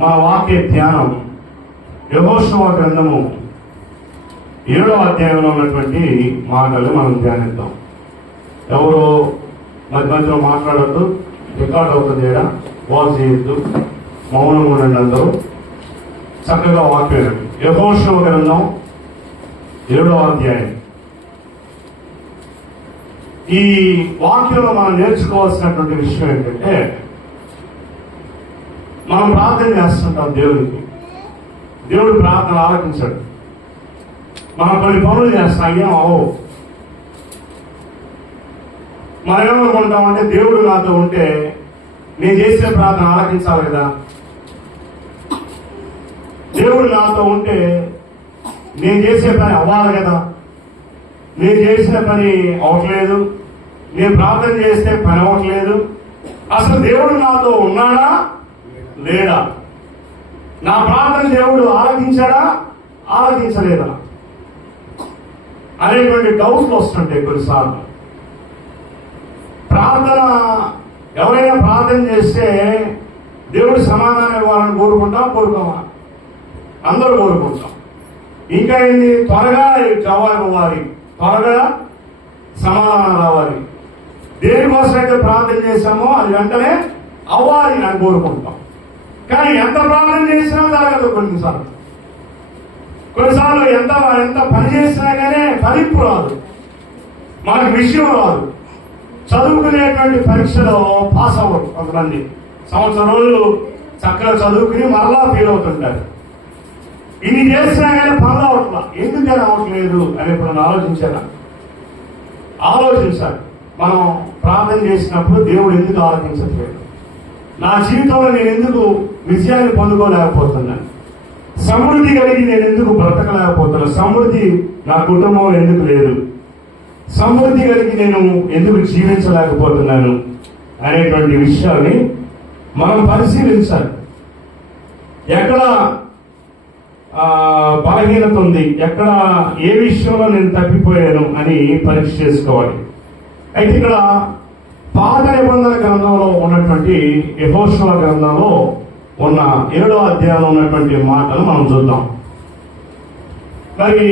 మా వాక్య ధ్యానం యెహోషువ గ్రంథము 7వ అధ్యాయంలో ఉన్నటువంటి మాటలు మనం ధ్యానిద్దాం. ఎవరు మధ్యలో మాట్లాడద్దు, రికార్డ్ అవుతుంది కదా, వాచ్ చేయొద్దు, మౌనం ఉండండి, అందరూ చక్కగా వాక్యం. యెహోషువ గ్రంథం 7వ అధ్యాయం. ఈ వాక్యంలో మనం నేర్చుకోవాల్సినటువంటి విషయం ఏంటంటే, మనం ప్రార్థన చేస్తుంటాం దేవుడికి, దేవుడు ప్రార్థన ఆలకించాడు. మనం కొన్ని పనులు చేస్తాం, ఏం అవవు. మనం ఏమనుకుంటామంటే, దేవుడు నాతో ఉంటే నేను చేసే ప్రార్థన ఆలకించాలి కదా, దేవుడు నాతో ఉంటే నేను చేసే పని అవ్వాలి కదా, నేను చేసిన పని అవ్వట్లేదు, నేను ప్రార్థన చేస్తే పని అవ్వట్లేదు, అసలు దేవుడు నాతో ఉన్నాడా లేడా, నా ప్రార్థన దేవుడు ఆలకించాడా ఆలకించలేదా అనేటువంటి డౌట్లు వస్తుంటాయి కొన్నిసార్లు. ప్రార్థన, ఎవరైనా ప్రార్థన చేస్తే దేవుడు సమాధానం ఇవ్వాలని కోరుకోమా? అందరూ కోరుకుంటాం. ఇంకా ఏంటి, త్వరగా జవాబు ఇవ్వాలి, త్వరగా సమాధానం రావాలి. దేనికోసమైతే ప్రార్థన చేశామో అది వెంటనే అవ్వాలి అని కోరుకుంటాం. కానీ ఎంత ప్రార్థన చేసినా జరగదు. కొన్నిసార్లు ఎంత పని చేసినా కానీ ఫలింపు రాదు, మనకు విషయం రాదు. చదువుకునేటువంటి పరీక్షలో పాస్ అవ్వరు కొంతమంది. సంవత్సరం రోజులు చక్కగా చదువుకుని మరలా ఫెయిల్ అవుతుంటారు. ఇన్ని చేసినా కానీ పనులు అవట్లా, ఎందుకని అవ్వట్లేదు అని ఇప్పుడు ఆలోచించాలి. మనం ప్రార్థన చేసినప్పుడు దేవుడు ఎందుకు ఆలోచించట్లేదు, నా జీవితంలో నేను ఎందుకు విజయాన్ని పొందుకోలేకపోతున్నాను, సమృద్ధి కలిగి నేను ఎందుకు బ్రతకలేకపోతున్నాను, సమృద్ధి నా కుటుంబంలో ఎందుకు లేదు, సమృద్ధి కలిగి నేను ఎందుకు జీవించలేకపోతున్నాను అనేటువంటి విషయాన్ని మనం పరిశీలించాలి. ఎక్కడ బలహీనత ఉంది, ఎక్కడ ఏ విషయంలో నేను తప్పిపోయాను అని పరీక్ష చేసుకోవాలి. అయితే ఇక్కడ పాత నిబంధన గ్రంథంలో ఉన్నటువంటి యెహోషువ గ్రంథంలో ఉన్న 7వ అధ్యాయంలో ఉన్నటువంటి మాటలు మనం చూద్దాం. మరి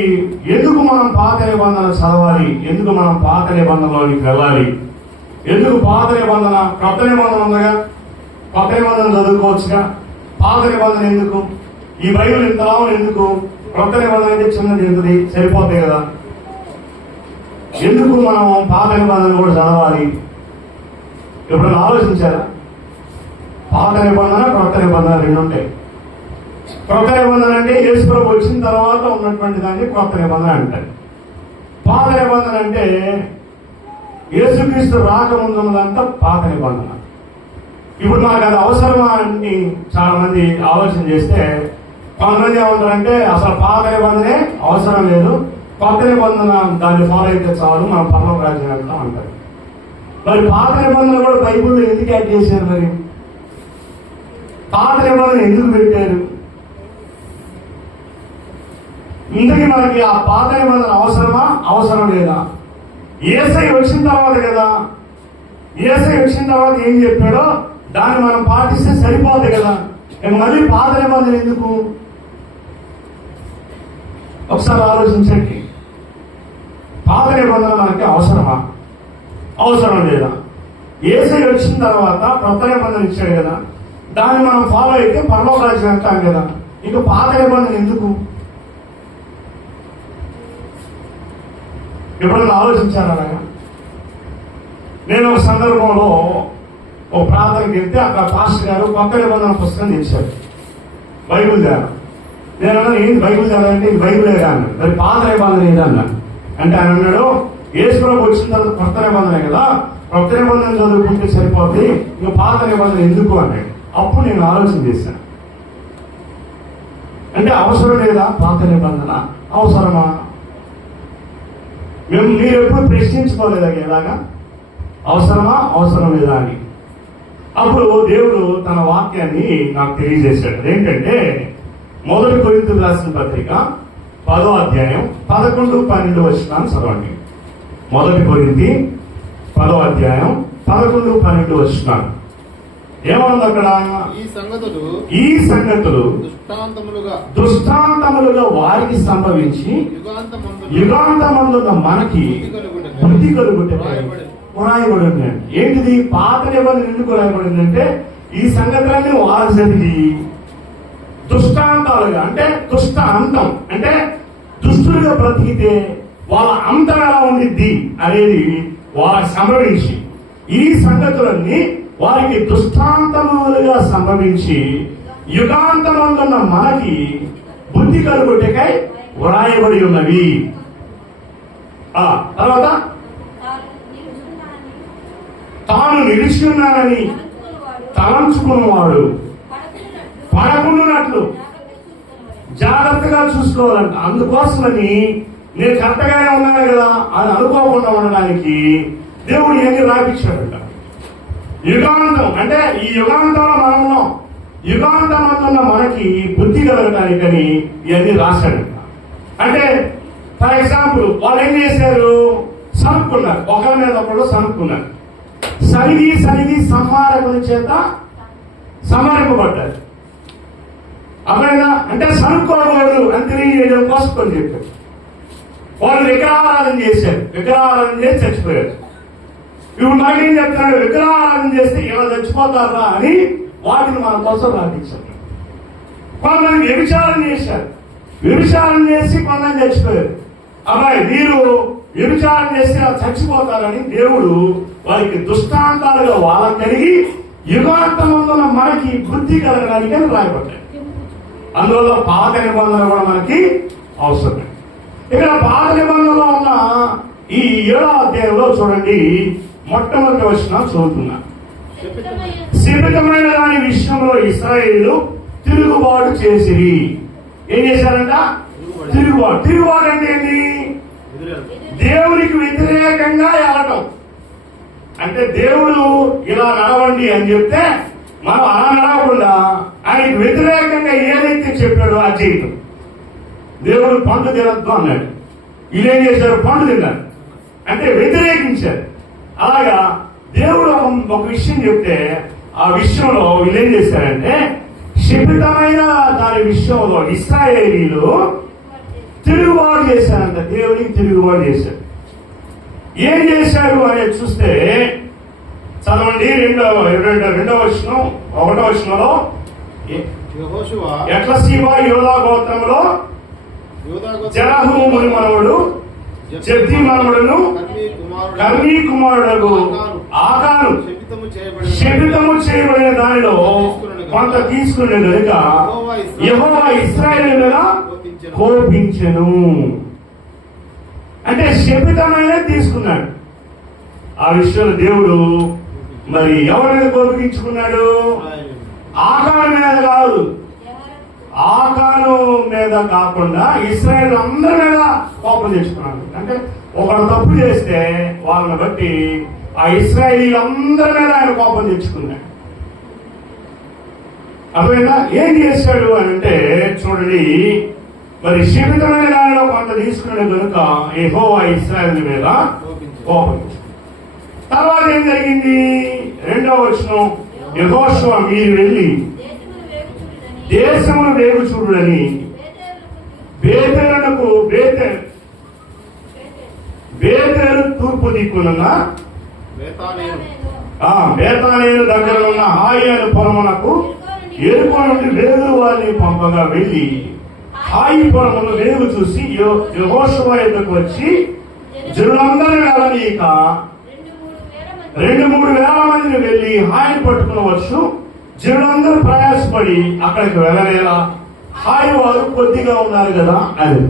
ఎందుకు మనం పాత నిబంధన చదవాలి, ఎందుకు మనం పాత నిబంధనలోనికి వెళ్ళాలి, ఎందుకు పాత నిబంధన, కొత్త నిబంధన ఉందిగా, కొత్త నిబంధన చదువుకోవచ్చుగా, పాత నిబంధన ఎందుకు, ఈ బైబిల్ ఇంతలా ఎందుకు, కొత్త నిబంధన అయితే చిన్నది ఎందుకు, సరిపోతాయి కదా, ఎందుకు మనం పాత నిబంధన కూడా చదవాలి? ఎప్పుడైనా ఆలోచించారా? పాత నిబంధన కొత్త నిబంధన రెండు ఉంటాయి. కొత్త నిబంధన అంటే యేసు ప్రభు వచ్చిన తర్వాత ఉన్నటువంటి దాన్ని కొత్త నిబంధన అంటారు. పాత నిబంధన అంటే యేసుక్రీస్తు రాకముందు ఉన్నదంతా పాత నిబంధన. ఇప్పుడు నాకు అది అవసరమా అని చాలా మంది ఆలోచన చేస్తే, కొంతమంది ఏమంటారంటే అసలు పాత నిబంధనే అవసరం లేదు, కొత్త నిబంధన దాన్ని ఫాలో అయితే చాలు, మనం పరలోక రాజ్యం వెళ్తాం అంటారు. మరి పాత నిబంధన కూడా బైబిల్లో ఎందుకు యాడ్ చేశారు? మరి పాత నిబంధన ఎందుకు పెట్టారు? ఇందుకు మనకి ఆ పాత నిబంధన అవసరమా అవసరం లేదా? యేసయ్య వచ్చిన తర్వాత కదా, యేసయ్య వచ్చిన తర్వాత ఏం చెప్పాడో దాన్ని మనం పాటిస్తే సరిపోతుంది కదా, మళ్ళీ పాత నిబంధన ఎందుకు? ఒకసారి ఆలోచించండి. పాత నిబంధన మనకి అవసరమా అవసరం లేదా? యేసయ్య వచ్చిన తర్వాత కొత్త నిబంధన ఇచ్చాడు కదా, దాన్ని మనం ఫాలో అయితే పరలోక రాజ్యం వెళ్తాం కదా, ఇక పాత నిబంధన ఎందుకు? ఎప్పుడైనా ఆలోచించారా? నేను ఒక సందర్భంలో ఒక ప్రార్థనకి వెళ్తే అక్కడ పాస్టర్ గారు కొత్త నిబంధన పుస్తకం తెచ్చారు, బైబిల్ ద్వారా. నేను అన్నా, ఏంటి బైబిల్ చదవాలంటే ఇది బైబిలే కాదు, మరి పాత నిబంధన ఏదన్నా అంటే ఆయన అన్నాడు, యేసు ప్రభు వచ్చిన తర్వాత కొత్త నిబంధన కదా, కొత్త నిబంధన చదువుకుంటే సరిపోతుంది, ఇక పాత నిబంధన ఎందుకు అన్నాడు. అప్పుడు నేను ఆలోచన చేశాను, అంటే అవసరం లేదా పాత నిబంధన? అవసరమా? మీరు ఎప్పుడు ప్రశ్నించుకోలేదా ఇలాగా, అవసరమా అవసరం లేదా అని? అప్పుడు దేవుడు తన వాక్యాన్ని నాకు తెలియజేశాడు. ఏంటంటే 1 కొరింథీయులకు రాసిన పత్రిక 10వ అధ్యాయం 11, 12 వచనాలు చదవండి. 1 కొరింథీ 10వ అధ్యాయం 11, 12 వచనాలు. ఏమన్నది అక్కడ? ఈ ఈ సంగతులు దృష్టాంతములుగా వారికి సంభవించి యుగాంతమందున్న మనకి బుద్ధి కలుగుటకై వ్రాయబడి ఉన్నాయండి. ఏంటిది? పాత నిబంధన ఎందుకు రాయబడిందంటే ఈ సంగతులన్నీ వారు జరిగి దుష్టాంతాలుగా, అంటే దుష్ట అంతం, అంటే దుష్టులుగా బ్రతికితే వాళ్ళ అంతం ఎలా ఉండిద్ది అనేది వారికి సంభవించి, ఈ సంగతులన్నీ వారికి దృష్టాంతములుగా సంభవించి యుగాంతమందున్న మనకి బుద్ధి కలుగుటకై వ్రాయబడి ఉన్నవి. తర్వాత తాను నిలిచి ఉన్నానని తలంచుకున్నవాడు పడకుండానట్లు జాగ్రత్తగా చూసుకోవాలంట. అందుకోసమని నేను కరెక్ట్గానే ఉన్నాను కదా అని అనుకోకుండా ఉండడానికి దేవుడు ఇవన్నీ రాపించాడంట. యుగాంతం అంటే ఈ యుగాంతంలో మనం ఉన్నాం. యుగాంతం అందున్న మనకి బుద్ధి కలగటానికని ఇవన్నీ రాశాడంట. అంటే ఫర్ ఎగ్జాంపుల్ వాళ్ళు ఏం చేశారు? సనుక్కున్నారు, ఒకరి మీద ఒకళ్ళు సనుక్కున్నారు. సరిగి సంహారకుని చేత సంహరింపబడ్డారు. అర్థమైందా? అంటే సనుక్కోకూడదు అని తెలియజేయడం కోసం కొన్ని చెప్పారు. వాళ్ళు విగ్రహారాధన చేశారు, విగ్రహారాధన చేసి చచ్చిపోయారు. ఇప్పుడు నాకేం చెప్తున్నాడు? విగ్రహారాధన చేస్తే ఇలా చచ్చిపోతారా అని వాటిని మన కోసం రాపించారు. కొంతమంది వ్యభిచారం చేశారు, వ్యభిచారం చేసి కొంతమంది చచ్చిపోయారు. అబ్బాయి మీరు వ్యభిచారం చేస్తే ఇలా చచ్చిపోతారని దేవుడు వారికి దృష్టాంతాలుగా వాళ్ళకి కలిగి యుగాంతమందున మనకి బుద్ధి కలగడానికి అని రాయబడ్డాయి. అందువల్ల పాత నిబంధన కూడా మనకి అవసరం. ఇక్కడ పాత నిబంధనలో ఉన్న ఈ 7వ అధ్యాయంలో చూడండి, మొట్టమొదటి వచనం చదువుతున్నా. శపితమైన దాని విషయంలో ఇశ్రాయేలు తిరుగుబాటు చేసిరి. ఏం చేశారంట? తిరుగుబాటు అంటే ఏంటి? దేవునికి వ్యతిరేకంగా వెళ్ళటం. అంటే దేవుడు ఇలా నడవండి అని చెప్తే మనం అలా నడవకుండా ఆయనకు వ్యతిరేకంగా ఏదైతే చెప్పాడో అది చేయటం. దేవుడు పండు తినద్దు అన్నాడు, వీళ్ళేం చేశారు? పండు తిన్నారు, అంటే వ్యతిరేకించారు. అలాగా దేవుడు ఒక విషయం చెప్తే ఆ విషయంలో వీళ్ళేం చేశారంటే శపితమైన దాని విషయంలో ఇశ్రాయేలీలు తిరుగుబాటు చేశారంట. దేవునికి తిరుగుబాటు చేశారు. ఏం చేశారు అనేది చూస్తే చదవండి. రెండవ వచనం, 1వ వచనంలో ఎట్లసీమ యోధా గోత్రంలో జరహు ముని మనవడు జబ్ది మనవడును కర్మీ కుమారుడు ఆకాను శపితము చేయబడిన దానిలో కొంత తీసుకునే కనుక యెహోవా ఇశ్రాయేలు మీద కోపించెను. అంటే శపితమైన తీసుకున్నాడు. ఆ విషయంలో దేవుడు మరి ఎవరి మీద కోపించుకున్నాడు? ఆకాను మీద కాదు, ఆకాను మీద కాకుండా ఇశ్రాయేలు అందరి మీద కోపం తెచ్చుకున్నాడు. అంటే ఒకడు తప్పు చేస్తే వాళ్ళని బట్టి ఆ ఇశ్రాయేలీలందరి మీద ఆయన కోపం తెచ్చుకున్నాడు. అర్థమైందా? ఏం చేశాడు అని అంటే చూడండి, మరి శపితమైన దానిలో కొంత తీసుకున్నాడు కనుక యెహోవా ఇశ్రాయేలు మీద కోపం. తర్వాత ఏం జరిగింది? 2వ వచనం, యెహోషువ మీరు వెళ్ళి దేశమును వేగు చూడుడని బేతేలు తూర్పు దిక్కునున్న బేతానేలు దగ్గర ఉన్న హాయి అనే పొలమునకు ఎరుపు నుండి వేగు వారిని పంపగా వెళ్ళి హాయి పొలమును వేగు చూసి యెహోషువ యొద్దకు వచ్చి జనులందరూ వెళ్ళనీక 2-3 వేల మందిని వెళ్ళి హాయిని పట్టుకుని వచ్చు. జనులందరూ ప్రయాసపడి అక్కడికి వెళ్ళలేరా? హాయి వారు కొద్దిగా ఉన్నారు కదా అది.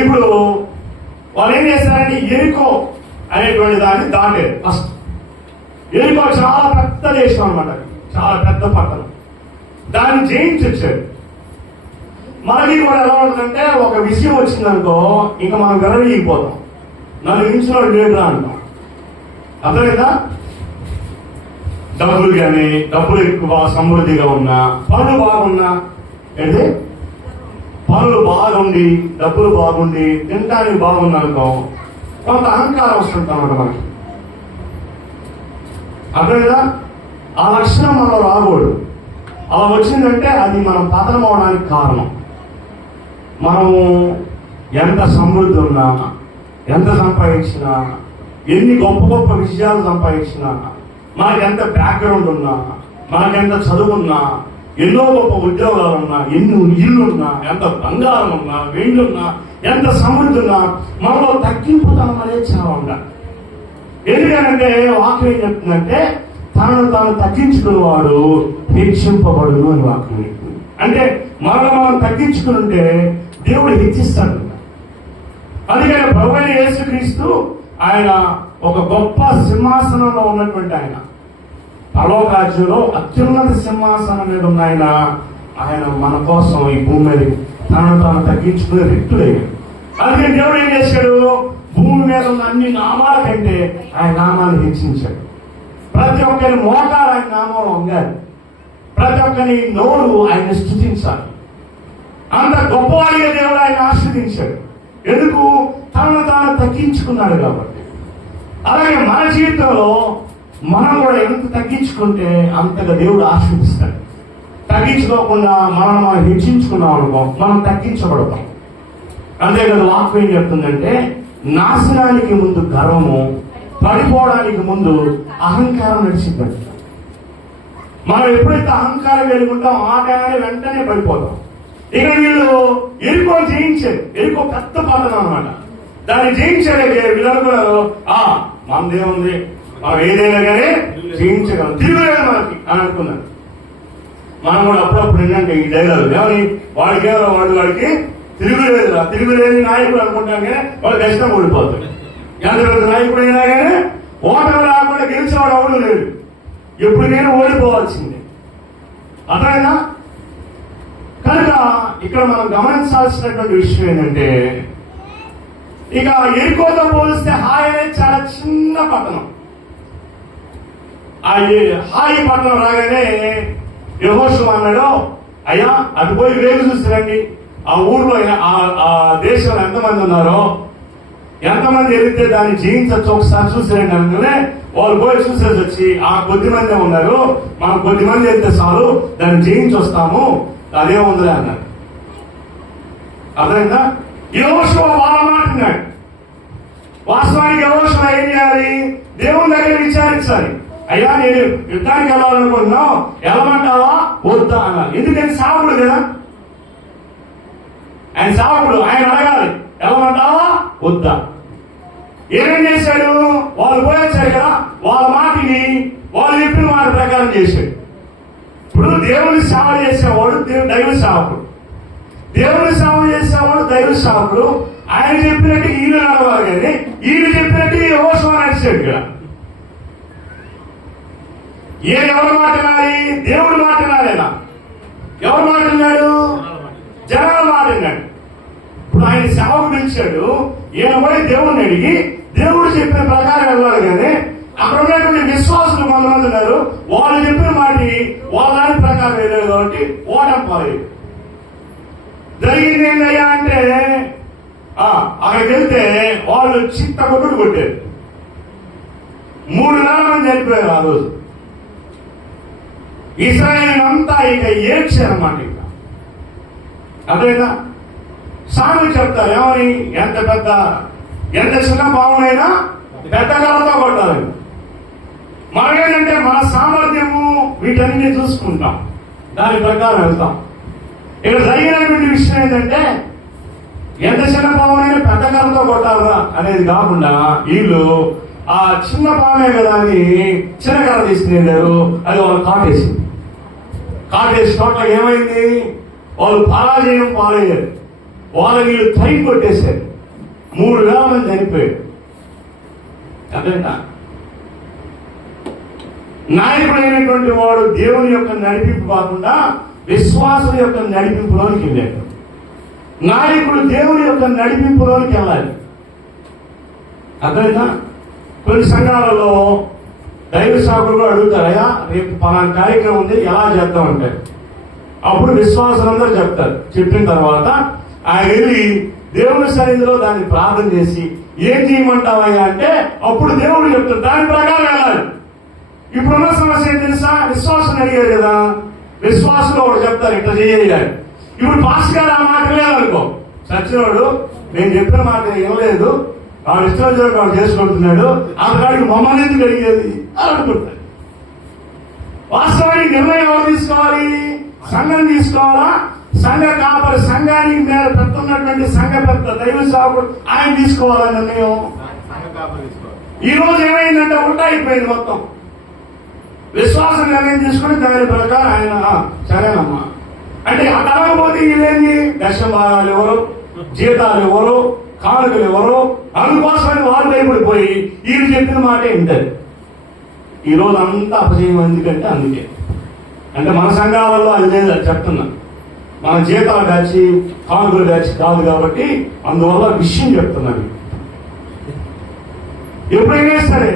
ఇప్పుడు వాళ్ళు ఏం చేశారంటే ఎరికో అనేటువంటి దాన్ని దాటారు. ఫస్ట్ ఎరికో చాలా పెద్ద దేశం అన్నమాట, చాలా పెద్ద పట్టణం. దాన్ని జయించి వచ్చారు. మనకి కూడా ఎలా ఉంటుందంటే ఒక విషయం వచ్చిందనుకో ఇంకా మనం గర్వీగిపోతాం, నన్ను మించిన లేదురా అంటాం. అర్థమైందా? డబ్బులు ఎక్కువ సమృద్ధిగా ఉన్నా, పనులు బాగున్నా, ఏంటి పనులు బాగుండి డబ్బులు బాగుండి తినడానికి బాగుందనుకో కొంత అహంకారం వస్తుంటాం అన్నమాట మనకి. అర్థమైందా? ఆ లక్షణం మనలో రాకూడదు. అలా వచ్చిందంటే అది మనం పతనం అవడానికి కారణం. మనము ఎంత సమృద్ధి ఉన్నా, ఎంత సంపాదించినా, ఎన్ని గొప్ప గొప్ప విషయాలు సంపాదించినా, మనకి ఎంత బ్యాక్గ్రౌండ్ ఉన్నా, మనకెంత చదువున్నా, ఎన్నో గొప్ప ఉద్యోగాలు ఉన్నా, ఎన్ని ఇల్లున్నా, ఎంత బంగారం ఉన్నా, వెండున్నా, ఎంత సమృద్ధి ఉన్నా, మనలో తగ్గింపుతనం అనేది చాలా ఉండాలి. ఎందుకంటే వాక్యం ఏం చెప్తుందంటే తనను తాను తగ్గించుకునేవాడు హెచ్చింపబడును అని వాక్యం చెప్తుంది. అంటే మనం తగ్గించుకుని ఉంటే దేవుడు హెచ్చిస్తాడు. అందుకని ప్రభువైన యేసుక్రీస్తు ఆయన ఒక గొప్ప సింహాసనంలో ఉన్నటువంటి ఆయన, పరలోక రాజ్యంలో అత్యున్నత సింహాసనం మీద ఉన్న ఆయన మన కోసం ఈ భూమి మీద తనను తాను తగ్గించుకునే వ్యక్తుడయ్యాడు. అందుకని దేవుడు ఏం చేశాడు? భూమి మీద ఉన్న అన్ని నామాల కంటే ఆయన నామాన్ని హెచ్చించాడు. ప్రతి ఒక్కరి మోకాలు ఆయన నామంలో ఉండాలి, ప్రతి ఒక్కరి నోరు ఆయన స్తుతించాలి. అంత గొప్పవాడిగా దేవుడు ఆయన ఆశ్రదించాడు. ఎందుకు? తనను తాను తగ్గించుకున్నాడు కాబట్టి. అలాగే మన జీవితంలో మనం కూడా ఎంత తగ్గించుకుంటే అంతగా దేవుడు ఆశ్రదిస్తాడు. తగ్గించుకోకుండా మనం హెచ్చించుకున్నాం అనుకో, మనం తగ్గించబడతాం. అంతే కదా వాక్యం ఏం చెప్తుందంటే నాశనానికి ముందు గర్వము, పడిపోవడానికి ముందు అహంకారం నడిచిందంట. మనం ఎప్పుడైతే అహంకారం వెలుగుంటాం ఆ టైంలో వెంటనే పడిపోతాం. ఇక వీళ్ళు ఎరుకో జయించారు. ఎరుకో పెద్ద పతనం అన్నమాట. దాన్ని జయించాడే వీళ్ళనుకున్నారు మనదేముంది, మనం ఏదైనా కానీ జయించగలం, తిరుగులేదు మనకి అని అనుకున్నారు. మనం కూడా అప్పుడప్పుడు ఏంటంటే ఈ డైలాగ్ ఏమని వాడికి తిరుగులేదురా, తిరుగులేని నాయకుడు అనుకుంటాం కానీ వాడు కష్టం ఓడిపోతాడు. ఎంత పెద్ద నాయకుడు అయినా కానీ ఓటమి రాకుండా గెలిచేవాడు ఎవరు లేడు, ఎప్పటికైనా ఓడిపోవాల్సిందే. అర్థమైనా? కనుక ఇక్కడ మనం గమనించాల్సినటువంటి విషయం ఏంటంటే ఇక ఎరుకోతో పోలిస్తే హాయ్ అనేది చాలా చిన్న పట్టణం. ఆ హాయి పట్టణం రాగానే యెహోషువ అన్నాడు, అయ్యా అటు పోయి వేలు చూసిరండి, ఆ ఊర్లో ఆ దేశంలో ఎంతమంది ఉన్నారో, ఎంతమంది ఎదిగితే దాన్ని జయించవచ్చు ఒకసారి చూసిరండి అనగానే వాళ్ళు పోయి చూసేసి వచ్చి ఆ కొద్ది మంది ఉన్నారు, మనం కొద్ది మంది వెళ్తే చాలు దాన్ని జయించి వస్తాము, అదేముందిలే అన్నారు. అర్థమైందా? యెహోషువ వాళ్ళ మాట్లాడినాడు. వాస్తవానికి యెహోషువ ఏం చేయాలి? దేవుని దగ్గర విచారించాలి. అయ్యా నేను యుద్ధానికి వెళ్ళాలనుకుంటున్నావు, వెళ్ళమంటావా వద్దా అన్నారు. ఎందుకంటే సావుడు కదా, ఆయన సావుడు, ఆయన అడగాలి వెళ్ళమంటావా వద్దా. ఏమేం చేశాడు? వాళ్ళు పోయొచ్చారు కదా, వాళ్ళ మాటని వాళ్ళు చెప్పిన మాట ప్రకారం చేశాడు. ఇప్పుడు దేవుని సేవ చేసేవాడు దైవ సేవకుడు, దేవుని సేవ చేసేవాడు దైవ సేవకుడు. ఆయన చెప్పినట్టు ఈయన నడవాలి కానీ ఈయన చెప్పినట్టు యెహోషువ నడిచాడు. ఇక్కడ ఎవరు మాట్లాడాలి? దేవుడు మాట్లాడాలేనా? ఎవరు మాట్లాడినాడు? జనాలు మాట్లాడినాడు. ఇప్పుడు ఆయన సేవకు పిలిచాడు, ఈయన పోయి దేవుడిని అడిగి దేవుడు చెప్పిన ప్రకారం వెళ్ళాలి కానీ అక్కడ ఉన్నటువంటి విశ్వాసులు కొంతమంది ఉన్నారు, వాళ్ళు చెప్పిన మాటి వాళ్ళ దాని ప్రకారం వెళ్ళారు కాబట్టి ఓటమి పాలేదు. జరిగింది ఏంటయ్యా అంటే అక్కడికి వెళ్తే వాళ్ళు చిత్త కొట్టుడు కొట్టారు. 3,000 మంది చనిపోయారు ఆ రోజు. ఇశ్రాయేలు అంతా ఇక ఏడ్చారన్నమాట. ఇక అదేనా సామెత చెప్తారు ఏమని, ఎంత చిన్న పావునైనా పెద్ద కళతో కొట్టాలి. మనం ఏంటంటే మన సామర్థ్యము వీటన్ని చూసుకుంటాం, దాని ప్రకారం వెళ్తాం. ఇక్కడ జరిగినటువంటి విషయం ఏంటంటే ఎంత చిన్న పావునైనా పెద్ద కళతో కొట్టాలా అనేది కాకుండా వీళ్ళు ఆ చిన్న పామే కదా అని చిన్న కళ తీసుకుని వెళ్ళారు. అది వాళ్ళు కాటేసి చోట్ల ఏమైంది? వాళ్ళు పరాజయం పాలయ్యారు. వాళ్ళని వీళ్ళు టైం కొట్టేశారు. 3,000 మంది చనిపోయారు. అదేంటా నాయకుడు అయినటువంటి వాడు దేవుని యొక్క నడిపింపు కాకుండా విశ్వాసం యొక్క నడిపింపులోనికి వెళ్ళాడు. నాయకుడు దేవుని యొక్క నడిపింపులోనికి వెళ్ళాలి. అర్థమైందా? కొన్ని సంఘాలలో దైవ సేవకులు అడుగుతారయ్యా రేపు పలానా కార్యక్రమం ఉంది ఎలా చేద్దామంటే అప్పుడు విశ్వాసులందరూ చెప్తారు. చెప్పిన తర్వాత ఆయన వెళ్ళి దేవుని సన్నిధిలో దాన్ని ప్రార్థన చేసి ఏం చేయమంటావయ్యా అంటే అప్పుడు దేవుడు చెప్తాడు, దాని ప్రకారం వెళ్ళాలి. ఇప్పుడున్న సమస్య ఏం తెలుసా? విశ్వాసం అడిగారు కదా, విశ్వాసంలో ఒకటి చెప్తారు ఇట్లా చేయాలి. ఇప్పుడు పాస్ గారు ఆ మాట లేదనుకో, సచ్చినోడు నేను చెప్పిన మాట ఏమలేదు, వాడు ఇష్టం వచ్చినట్టు వాడు చేసుకుంటున్నాడు, అంతకాడికి మమ్మల్ని ఎందుకు అడిగేది అనుకుంటాడు. వాస్తవానికి నిర్ణయం ఎవరు తీసుకోవాలి? సంఘం తీసుకోవాలా? సంఘ కాపరి, సంఘానికి మీద పెడుతున్నటువంటి సంఘ పెద్ద దైవ సేవకుడు ఆయన తీసుకోవాలా నిర్ణయం? ఈ రోజు ఏమైందంటే ఉల్టా అయిపోయింది మొత్తం. విశ్వాసం నిర్ణయం తీసుకుని దాని ప్రకారం ఆయన సరేనమ్మా అంటే ఆ కలగపోతే వీళ్ళేంది? దశమ భాగాలు ఎవరు, జీతాలు ఎవరు, కానుకలు ఎవరు, అందుకోసమని వాళ్ళు భయపడిపోయి వీళ్ళు చెప్పిన మాట ఏంటది. ఈ రోజు అంతా అపజయం ఎందుకంటే అందుకే, అంటే మన సంఘాలలో అది లేదు, అది చెప్తున్నా. మన జీతాలు దాచి కానుకలు దాచి కాదు కాబట్టి అందువల్ల విషయం చెప్తున్నాను. ఎప్పుడైనా సరే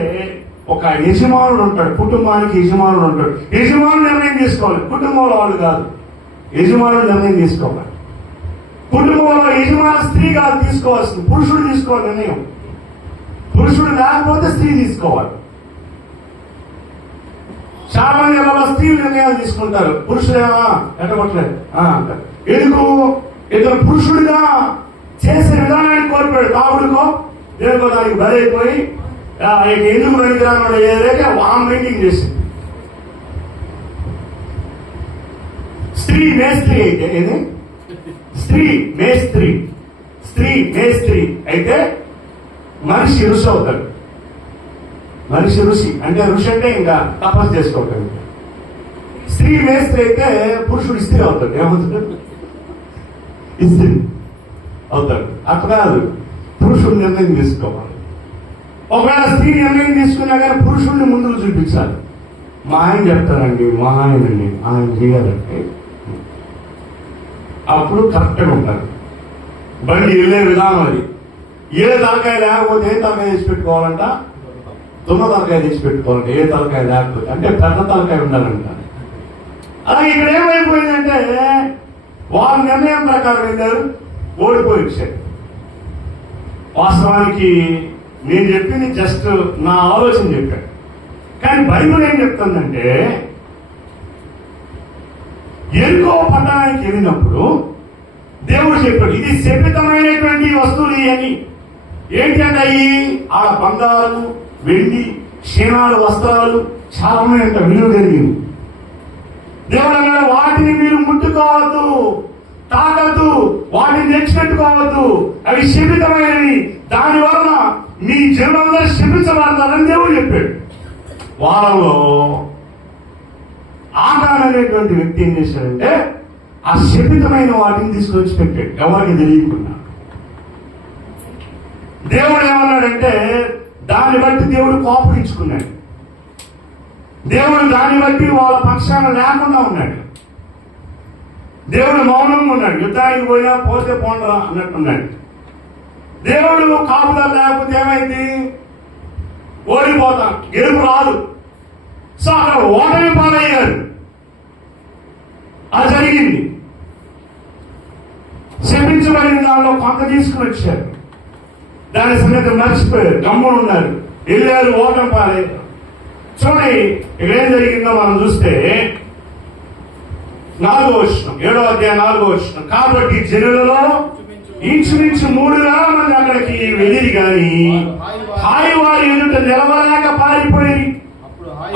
ఒక యజమానుడు ఉంటాడు, కుటుంబానికి యజమానుడు ఉంటాడు. యజమానుడు నిర్ణయం తీసుకోవాలి, కుటుంబంలో వాళ్ళు కాదు. యజమానుడు నిర్ణయం తీసుకోవాలి. కుటుంబంలో యజమాని స్త్రీ కాదు తీసుకోవాల్సింది, పురుషుడు తీసుకోవాలి నిర్ణయం. పురుషుడు లేకపోతే స్త్రీ తీసుకోవాలి. చాలా మంది ఎలా స్త్రీలు నిర్ణయాలు తీసుకుంటారు, పురుషులేమా ఎట్టగొట్టలేదు. ఎందుకు? ఇతను పురుషుడిగా చేసే విధానాన్ని కోల్పోయాడు, తాగుడుకో దేనికో దానికి బలైపోయి ఎందుకు పనికిరాను ఏదైతే ఆ మీటింగ్ చేసింది. స్త్రీ మేస్త్రి అయితే ఏది? స్త్రీ మేస్త్రి అయితే మనిషి ఋషి అవుతాడు. మనిషి ఋషి అంటే ఋషి అంటే ఇంకా తపస్సు చేసుకోవటం. స్త్రీ మేస్త్రి అయితే పురుషుడు ఇస్త్రీ అవుతాడు. ఏమవుతాడు? ఇస్త్రీ అవుతాడు. అట్లా కాదు, పురుషుడు నిర్ణయం తీసుకోవాలి. ఒకవేళ స్త్రీ నిర్ణయం తీసుకున్నా కానీ పురుషుడిని ముందుకు చూపించాలి. మా ఆయన చెప్తారండి, మా ఆయనండి, ఆయన చేయాలంటే అప్పుడు కరెక్ట్గా ఉంటారు. బండి వెళ్ళే విధానం అది. ఏ తలకాయ లేకపోతే ఏ తలకాయ తీసి పెట్టుకోవాలంట? తుమ్మ తలకాయ తీసి పెట్టుకోవాలంటే ఏ తలకాయ లేకపోతే అంటే పెద్ద తలకాయ ఉండాలంట. అలాగే ఇక్కడ ఏమైపోయిందంటే వాళ్ళ నిర్ణయం ప్రకారం వెళ్ళారు, ఓడిపోయి వచ్చారు. వాస్తవానికి నేను చెప్పింది జస్ట్ నా ఆలోచన చెప్పాను, కానీ బైబిల్ ఏం చెప్తుందంటే ఎరుకో పట్టణానికి వెళ్ళినప్పుడు దేవుడు చెప్పాడు ఇది శపితమైనటువంటి వస్తువులు అని. ఏంటంటే అవి ఆ బంగారు, వెండి, క్షీణాలు, వస్త్రాలు చాలా ఉన్నాయంట, విలువ కలిగింది. దేవుడు అన్నాడు వాటిని మీరు ముట్టుకోవద్దు, తాకద్దు, వాటిని తెచ్చిపెట్టుకోవద్దు, అవి శపితమైనవి, దానివల్ల మీ జనులందరూ శపించబడతారని దేవుడు చెప్పాడు. వారంలో ఆకాన్ అనేటువంటి వ్యక్తి ఏం చేశాడంటే ఆ శపితమైన వాటిని తీసుకొచ్చి పెట్టాడు, ఎవరికి తెలియకుండా. దేవుడు ఏమన్నాడంటే దాన్ని బట్టి దేవుడు కోపగించుకున్నాడు. దేవుడు దాన్ని బట్టి వాళ్ళ పక్షాన లేకుండా ఉన్నాడు. దేవుడు మౌనంగా ఉన్నాడు. యుద్ధానికి పోయినా పోతే పోండరా అన్నట్టున్నాడు. దేవుడు కాపుదల లేకపోతే ఏమైంది? ఓడిపోతాం, గెలుపు రాదు. సో అక్కడ ఓటమి పాలయ్యారు. అది జరిగింది. శపించబడిన దానిలో కొంత తీసుకుని వచ్చారు, దాని సంగతి మర్చిపోయారు, గమ్మున ఉన్నారు, వెళ్ళారు, ఓటమి పాలయ్యారు. చూడండి ఇక్కడ ఏం జరిగిందో మనం చూస్తే 4వ వచనం, 7వ అధ్యాయం 4వ వచనం. కాబట్టి జనులలో ఇంచుమించు 3,000 మంది అక్కడికి వెళ్ళిరి గాని హాయి వారి ఎదుట నిలవలేక పారిపోయి,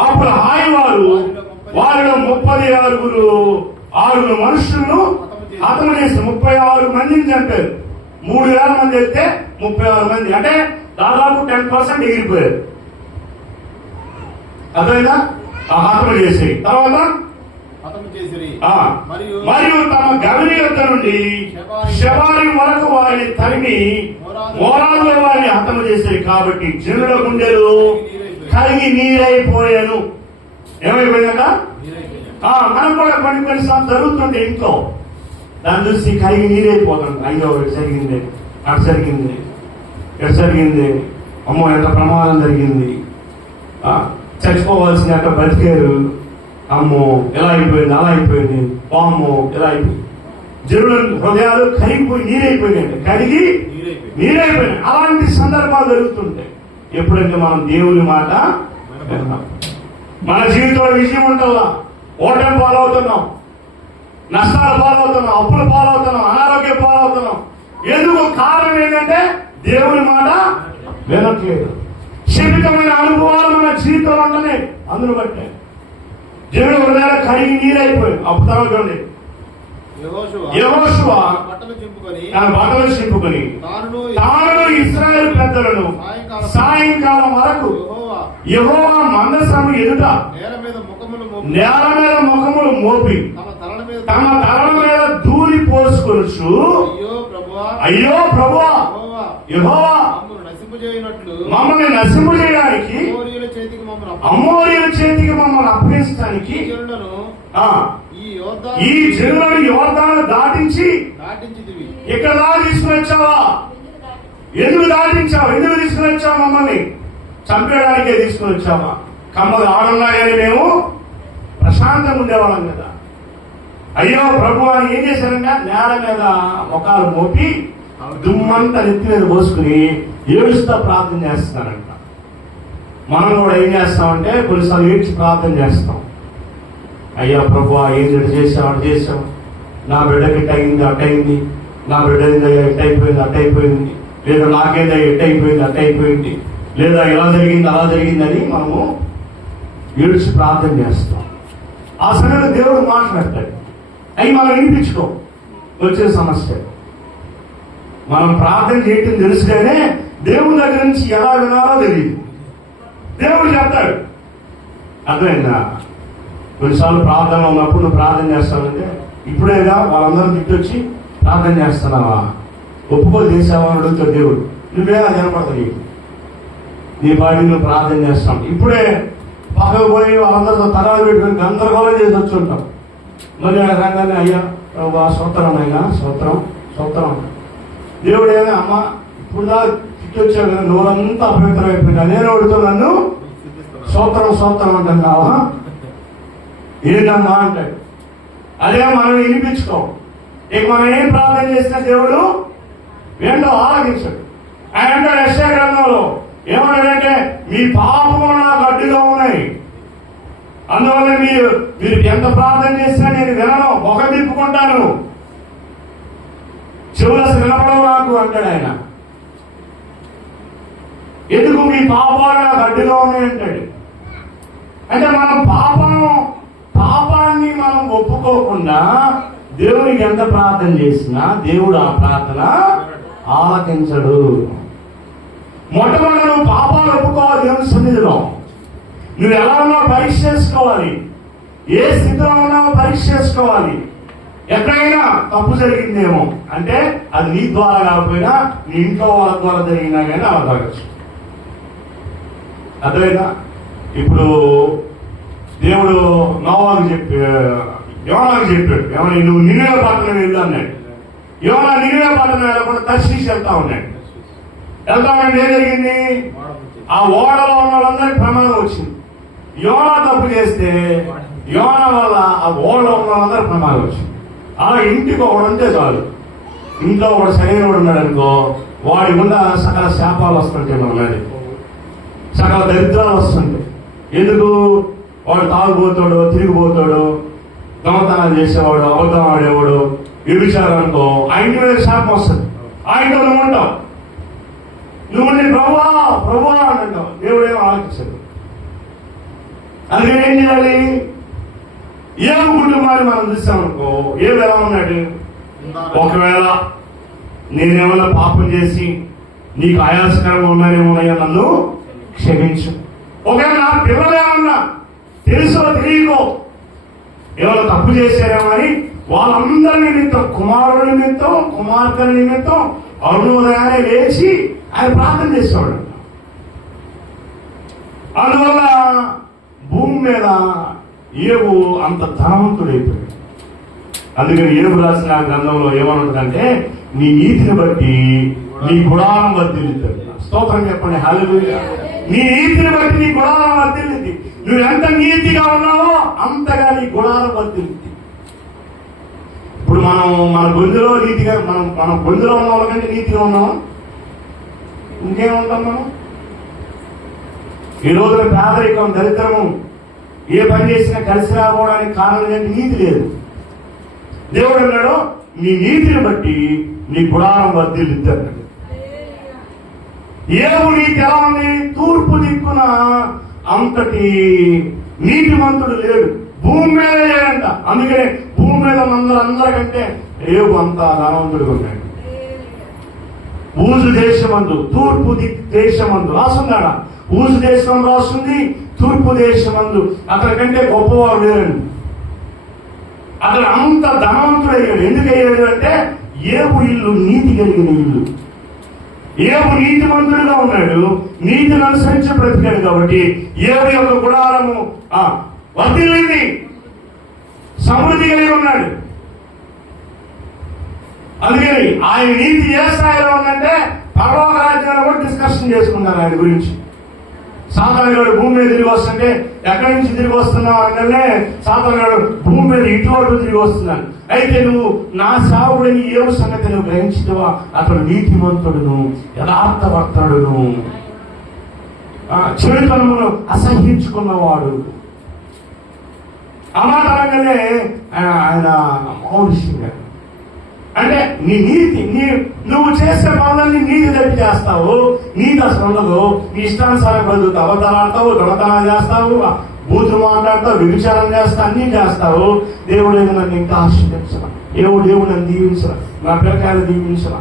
అప్పుడు హాయి వారిలో 36 మనుషులను హతము చేసి 36 మందిని చంపారు. 3,000 మంది వెళ్తే 36 మంది అంటే దాదాపు 10% ఎగిరిపోయారు. అదైనా హతము చేసి తర్వాత మరియు తమ గవిని యొద్ద నుండి శవారి వరకు వారిని తరిమి మోరాదులో వారిని హతము చేశారు. కాబట్టి జనుల గుండెలు కరిగి నీరైపోయాను. ఏమైపోయిందట? మనం కూడా కొన్నిసార్లు జరుగుతుంటే ఇంట్లో దాన్ని చూసి కరిగి నీరైపోతాం. అయ్యో ఎటు జరిగింది, అటు జరిగింది, ఎటు జరిగింది, అమ్మో ఎంత ప్రమాదం జరిగింది, చచ్చిపోవాల్సింది అక్కడ బతికారు, అమ్మో ఎలా అయిపోయింది, అలా అయిపోయింది, పాము ఎలా అయిపోయింది. జనుల హృదయాలు కరిగిపోయి నీరైపోయినాయి, కరిగి నీరైపోయినాయి. అలాంటి సందర్భాలు జరుగుతుంటాయి ఎప్పుడంటే మనం దేవుని మాట విన్నాం. మన జీవితంలో విజయం ఉంటుందా? ఓటమి పాలవుతున్నాం, నష్టాలు పాలవుతున్నాం, అప్పులు పాలవుతున్నాం, అనారోగ్యం పాలవుతున్నాం. ఎందుకు? కారణం ఏంటంటే దేవుని మాట వినట్లేదు. శిబితమైన అనుభవాలు మన జీవితంలో ఉంటున్నాయి. అందును బట్టే దేవుడు హృదయాలు కరిగి నీరైపోయింది. అప్పుడు తర్వాత చూడండి, యెహోషువ తన బట్టలు చింపుకొని తాను ఇశ్రాయేలు పెద్దలను సాయంకాలం వరకు యెహోవా మందసము ఎదుట నేల మీద ముఖములు మోపి తమ తలల మీద ధూళి పోసుకొనుచు, అయ్యో ప్రభువా యెహోవా, మమ్మల్ని నశింపు చేయడానికి, అమోరీయుల చేతికి మమ్మల్ని అప్పగించడానికి ఈ జనులను యోర్దాను దాటించి ఇక్కడ దాకా తీసుకుని వచ్చావా? ఎందుకు దాటించావు? ఎందుకు తీసుకుని వచ్చావు? మమ్మల్ని చంపేయడానికే తీసుకుని వచ్చావా? కమ్మలు ఆడున్నా కానీ మేము ప్రశాంతంగా ఉండేవాళ్ళం కదా. అయ్యో ప్రభు అని ఏం చేశారంటే నేల మీద ముఖాలు మోపి దుమ్మంతా నెత్తి మీద పోసుకుని ఏడుస్తా ప్రార్థన చేస్తున్నారంట. మనం కూడా ఏం చేస్తామంటే కొన్నిసార్లు ఏడ్చి ప్రార్థన చేస్తాం. అయ్యా ప్రభు ఏం చేసావు, అటు చేసావు, నా బిడ్డకి ఇట్ అయింది, అట్టయింది, నా బిడ్డ ఎట్ అయిపోయింది, అట్టయిపోయింది, లేదా నాకేందా ఎట్ అయిపోయింది, అట్టయిపోయింది, లేదా ఇలా జరిగింది అలా జరిగిందని మనము ఏడ్చి ప్రార్థన చేస్తాం. ఆ సమయంలో దేవుడు మాట్లాడతాడు. అవి మనం వినిపించుకో. వచ్చే సమస్య మనం ప్రార్థన చేయటం తెలుసుగానే దేవుడి దగ్గర నుంచి ఎలా వినాలో తెలియదు. దేవుడు చెప్తాడు. అర్థమైందా? కొన్నిసార్లు ప్రార్థనలో ఉన్నప్పుడు నువ్వు ప్రార్థన చేస్తావంటే ఇప్పుడేగా వాళ్ళందరూ తిట్టొచ్చి ప్రార్థన చేస్తున్నావా, ఒప్పుకోలు చేసావా అని అడుగుతాడు దేవుడు. నువ్వే అది కనపడతావు. నీ బాడీ నువ్వు ప్రార్థన చేస్తాం. ఇప్పుడే పక్కకు పోయి వాళ్ళందరితో తరాలు పెట్టుకుని గందరగోళం చేసి వచ్చి ఉంటాం. మళ్ళీ రంగానే అయ్యా సూత్రం అయినా సూత్రం సూత్రం. దేవుడు ఏమైనా అమ్మ ఇప్పుడు దా తిట్టొచ్చావు కదా, నోరంతా అపవిత్రం అయిపోయింది, నేను అడుగుతావు నన్ను సూత్రం సూత్రం అంటున్నావా? ఏంటమ్మా అంటాడు. అదే మనం వినిపించుకోం. ఇక మనం ఏం ప్రార్థన చేసినా దేవుడు ఏంటో ఆలోచించాడు. ఆయన అంటాడు యెషయా గ్రంథంలో ఏమన్నాడంటే, మీ పాపము నాకు అడ్డుగా ఉన్నాయి, అందువల్ల మీరు ఎంత ప్రార్థన చేసినా నేను వినను, ఒక తిప్పుకుంటాను, చెవులు అసలు వినపడవు నాకు అంటాడు ఆయన. ఎందుకు? మీ పాపాలు నాకు అడ్డుగా ఉన్నాయి అంటాడు. అంటే మనం పాపాన్ని మనం ఒప్పుకోకుండా దేవునికి ఎంత ప్రార్థన చేసినా దేవుడు ఆ ప్రార్థన ఆలకించడు. మొట్టమొదటి నువ్వు పాపాలు ఒప్పుకోవాలి దేవుని సన్నిధిలో. నువ్వు ఎలా ఉన్నావు పరీక్ష చేసుకోవాలి, ఏ స్థితిలో ఉన్నావో పరీక్ష చేసుకోవాలి. ఎక్కడైనా తప్పు జరిగిందేమో అంటే అది నీ ద్వారా కాకపోయినా నీ ఇంట్లో వాళ్ళ ద్వారా జరిగినా కానీ అలా జరగచ్చు. అర్థమైనా? ఇప్పుడు దేవుడు నోవాకు యోనాకు చెప్పాడు, ఏమన్నా నువ్వు నినివే పట్టణం వెళ్తా అన్నాడు. యోనా నినివే పట్టణం వెళ్ళకుండా తర్షీషు వెళ్తా ఉన్నాడు. ఏం జరిగింది? ఆ ఓడలో ఉన్న వాళ్ళందరికీ ప్రమాదం వచ్చింది. యోనా తప్పు చేస్తే యోనా వల్ల ఆ ఓడలో ఉన్న వాళ్ళందరికీ ప్రమాదం వచ్చింది. అలా ఇంటికి ఒకడు ఉంటే చాలు, ఇంట్లో ఒకడు శరీరం ఉన్నాడు అనుకో, వాడి గుండా సకల శాపాలు వస్తుంటాయి, మన మీద సకల దరిద్రాలు వస్తుంటాయి. ఎందుకు? వాడు తాగుపోతాడు, తిరిగిపోతాడు, దొంగతనాలు చేసేవాడు, అబద్ధం ఆడేవాడు, వ్యభిచారం అనుకో, ఆ ఇంటి మీద శాపం వస్తుంది. ఆ ఇంట్లో నువ్వు ఉంటావు, నువ్వు నేను ప్రభువా ప్రభువా అని అంటావు. దేవుడేమో ఆలోచించదు. అందుకని ఏం చేయాలి? ఏ కుటుంబాన్ని మనం చూసామనుకో, ఏమి ఎలా ఉన్నాడు? ఒకవేళ నేనేమన్నా పాపం చేసి నీకు ఆయాసకరంగా ఉన్నానేమోనయ్యా, నన్ను క్షమించు. ఒకవేళ నా పిల్లలు ఏమన్నా తెలుసో తెలియకో ఏమైనా తప్పు చేశారేమో అని వాళ్ళందరి నిమిత్తం, కుమారుల నిమిత్తం, కుమార్తెల నిమిత్తం అరుణోదయాన్ని లేచి ఆయన ప్రార్థన చేసేవాడు. అందువల్ల భూమి మీద ఏవు అంత ధనవంతుడైపోయాడు. అందుకని ఏవు రాసిన గ్రంథంలో ఏమనుంటుందంటే, నీ నీతిని బట్టి నీ గుడారం వర్ధిల్లుతుంది. స్తోత్రం చెప్పండి, హల్లెలూయా. నీ నీతిని బట్టి నీ గుడారం వర్ధిల్లుతుంది. నువ్వు ఎంత నీతిగా ఉన్నావో అంతగా నీ గుడారం వర్ధిల్లుతుంది. ఇప్పుడు మన గొంతులో నీతిగా మన గొంతులో ఉన్న వాళ్ళకంటే నీతిగా ఉన్నావా? ఇంకేముంటాం మనం? ఈ రోజున పేదరికం, దరిద్రము, ఏ పని చేసినా కలిసి రావడానికి కారణం ఏంటి? నీతి లేదు. దేవుడు అన్నాడు, నీ నీతిని బట్టి నీ గుడారం వర్ధిల్లుద్ది అన్నాడు. ఏవు నీతి ఎలా ఉంది? తూర్పు దిక్కున అంతటి నీతిమంతుడు లేడు, భూమి మీద లేడంట. అందుకనే భూమి మీద అందరికంటే ఏవు అంత ధనవంతుడు ఉన్నాడు. ఊజు దేశమందు, తూర్పు దేశమందు రాసున్నాడా? ఊజు దేశం రాస్తుంది, తూర్పు దేశమందు అతనికంటే గొప్పవాడు లేరండి. అతను అంత ధనవంతుడు అయ్యాడు. ఎందుకు అయ్యాడు అంటే ఏవు ఇల్లు నీతి కలిగిన ఇల్లు. ఏవు నీతిమంతుడుగా ఉన్నాడు, నీతిని అనుసరించి బ్రతికాడు. కాబట్టి ఏవు యొక్క గుడారము వర్ధిల్లింది, సమృద్ధి కలిగి ఉన్నాడు. అందుకని ఆయన నీతి ఏ స్థాయిలో ఉందంటే పరలోక రాజ్యంలో కూడా డిస్కషన్ చేసుకున్నారు ఆయన గురించి. సాతాను గారు భూమి మీద తిరిగి వస్తుంటే ఎక్కడి నుంచి తిరిగి వస్తున్నావు అనగానే సాతాను గారు భూమి మీద ఇటువంటి తిరిగి వస్తున్నాను. అయితే నువ్వు నా సేవకుడిని ఏవు సంగతి నువ్వు గ్రహించవా? అతడు నీతిమంతుడును, యథార్థవర్తనుడును, చెడుతనమును అసహించుకున్నవాడు. ఆ మాట అనగానే ఆయన మౌలిషంగా అంటే నీ నీతి, నువ్వు చేసే పనులన్నీ నీతి తప్పి చేస్తావు. నీతి అసలు ఉండదు. నీ ఇష్టానుసారం బతుకుతావు, అబద్ధాలు దొంగతనాలు చేస్తావు, బూతులు మాట్లాడతావు, వ్యభిచారం చేస్తావు, అన్నీ చేస్తావు. దేవుడు ఏదో నన్ను ఇంకా ఆశ్రయించరా, దేవుడు నన్ను దీవించరా, నా పిల్లకాయలు దీవించరా.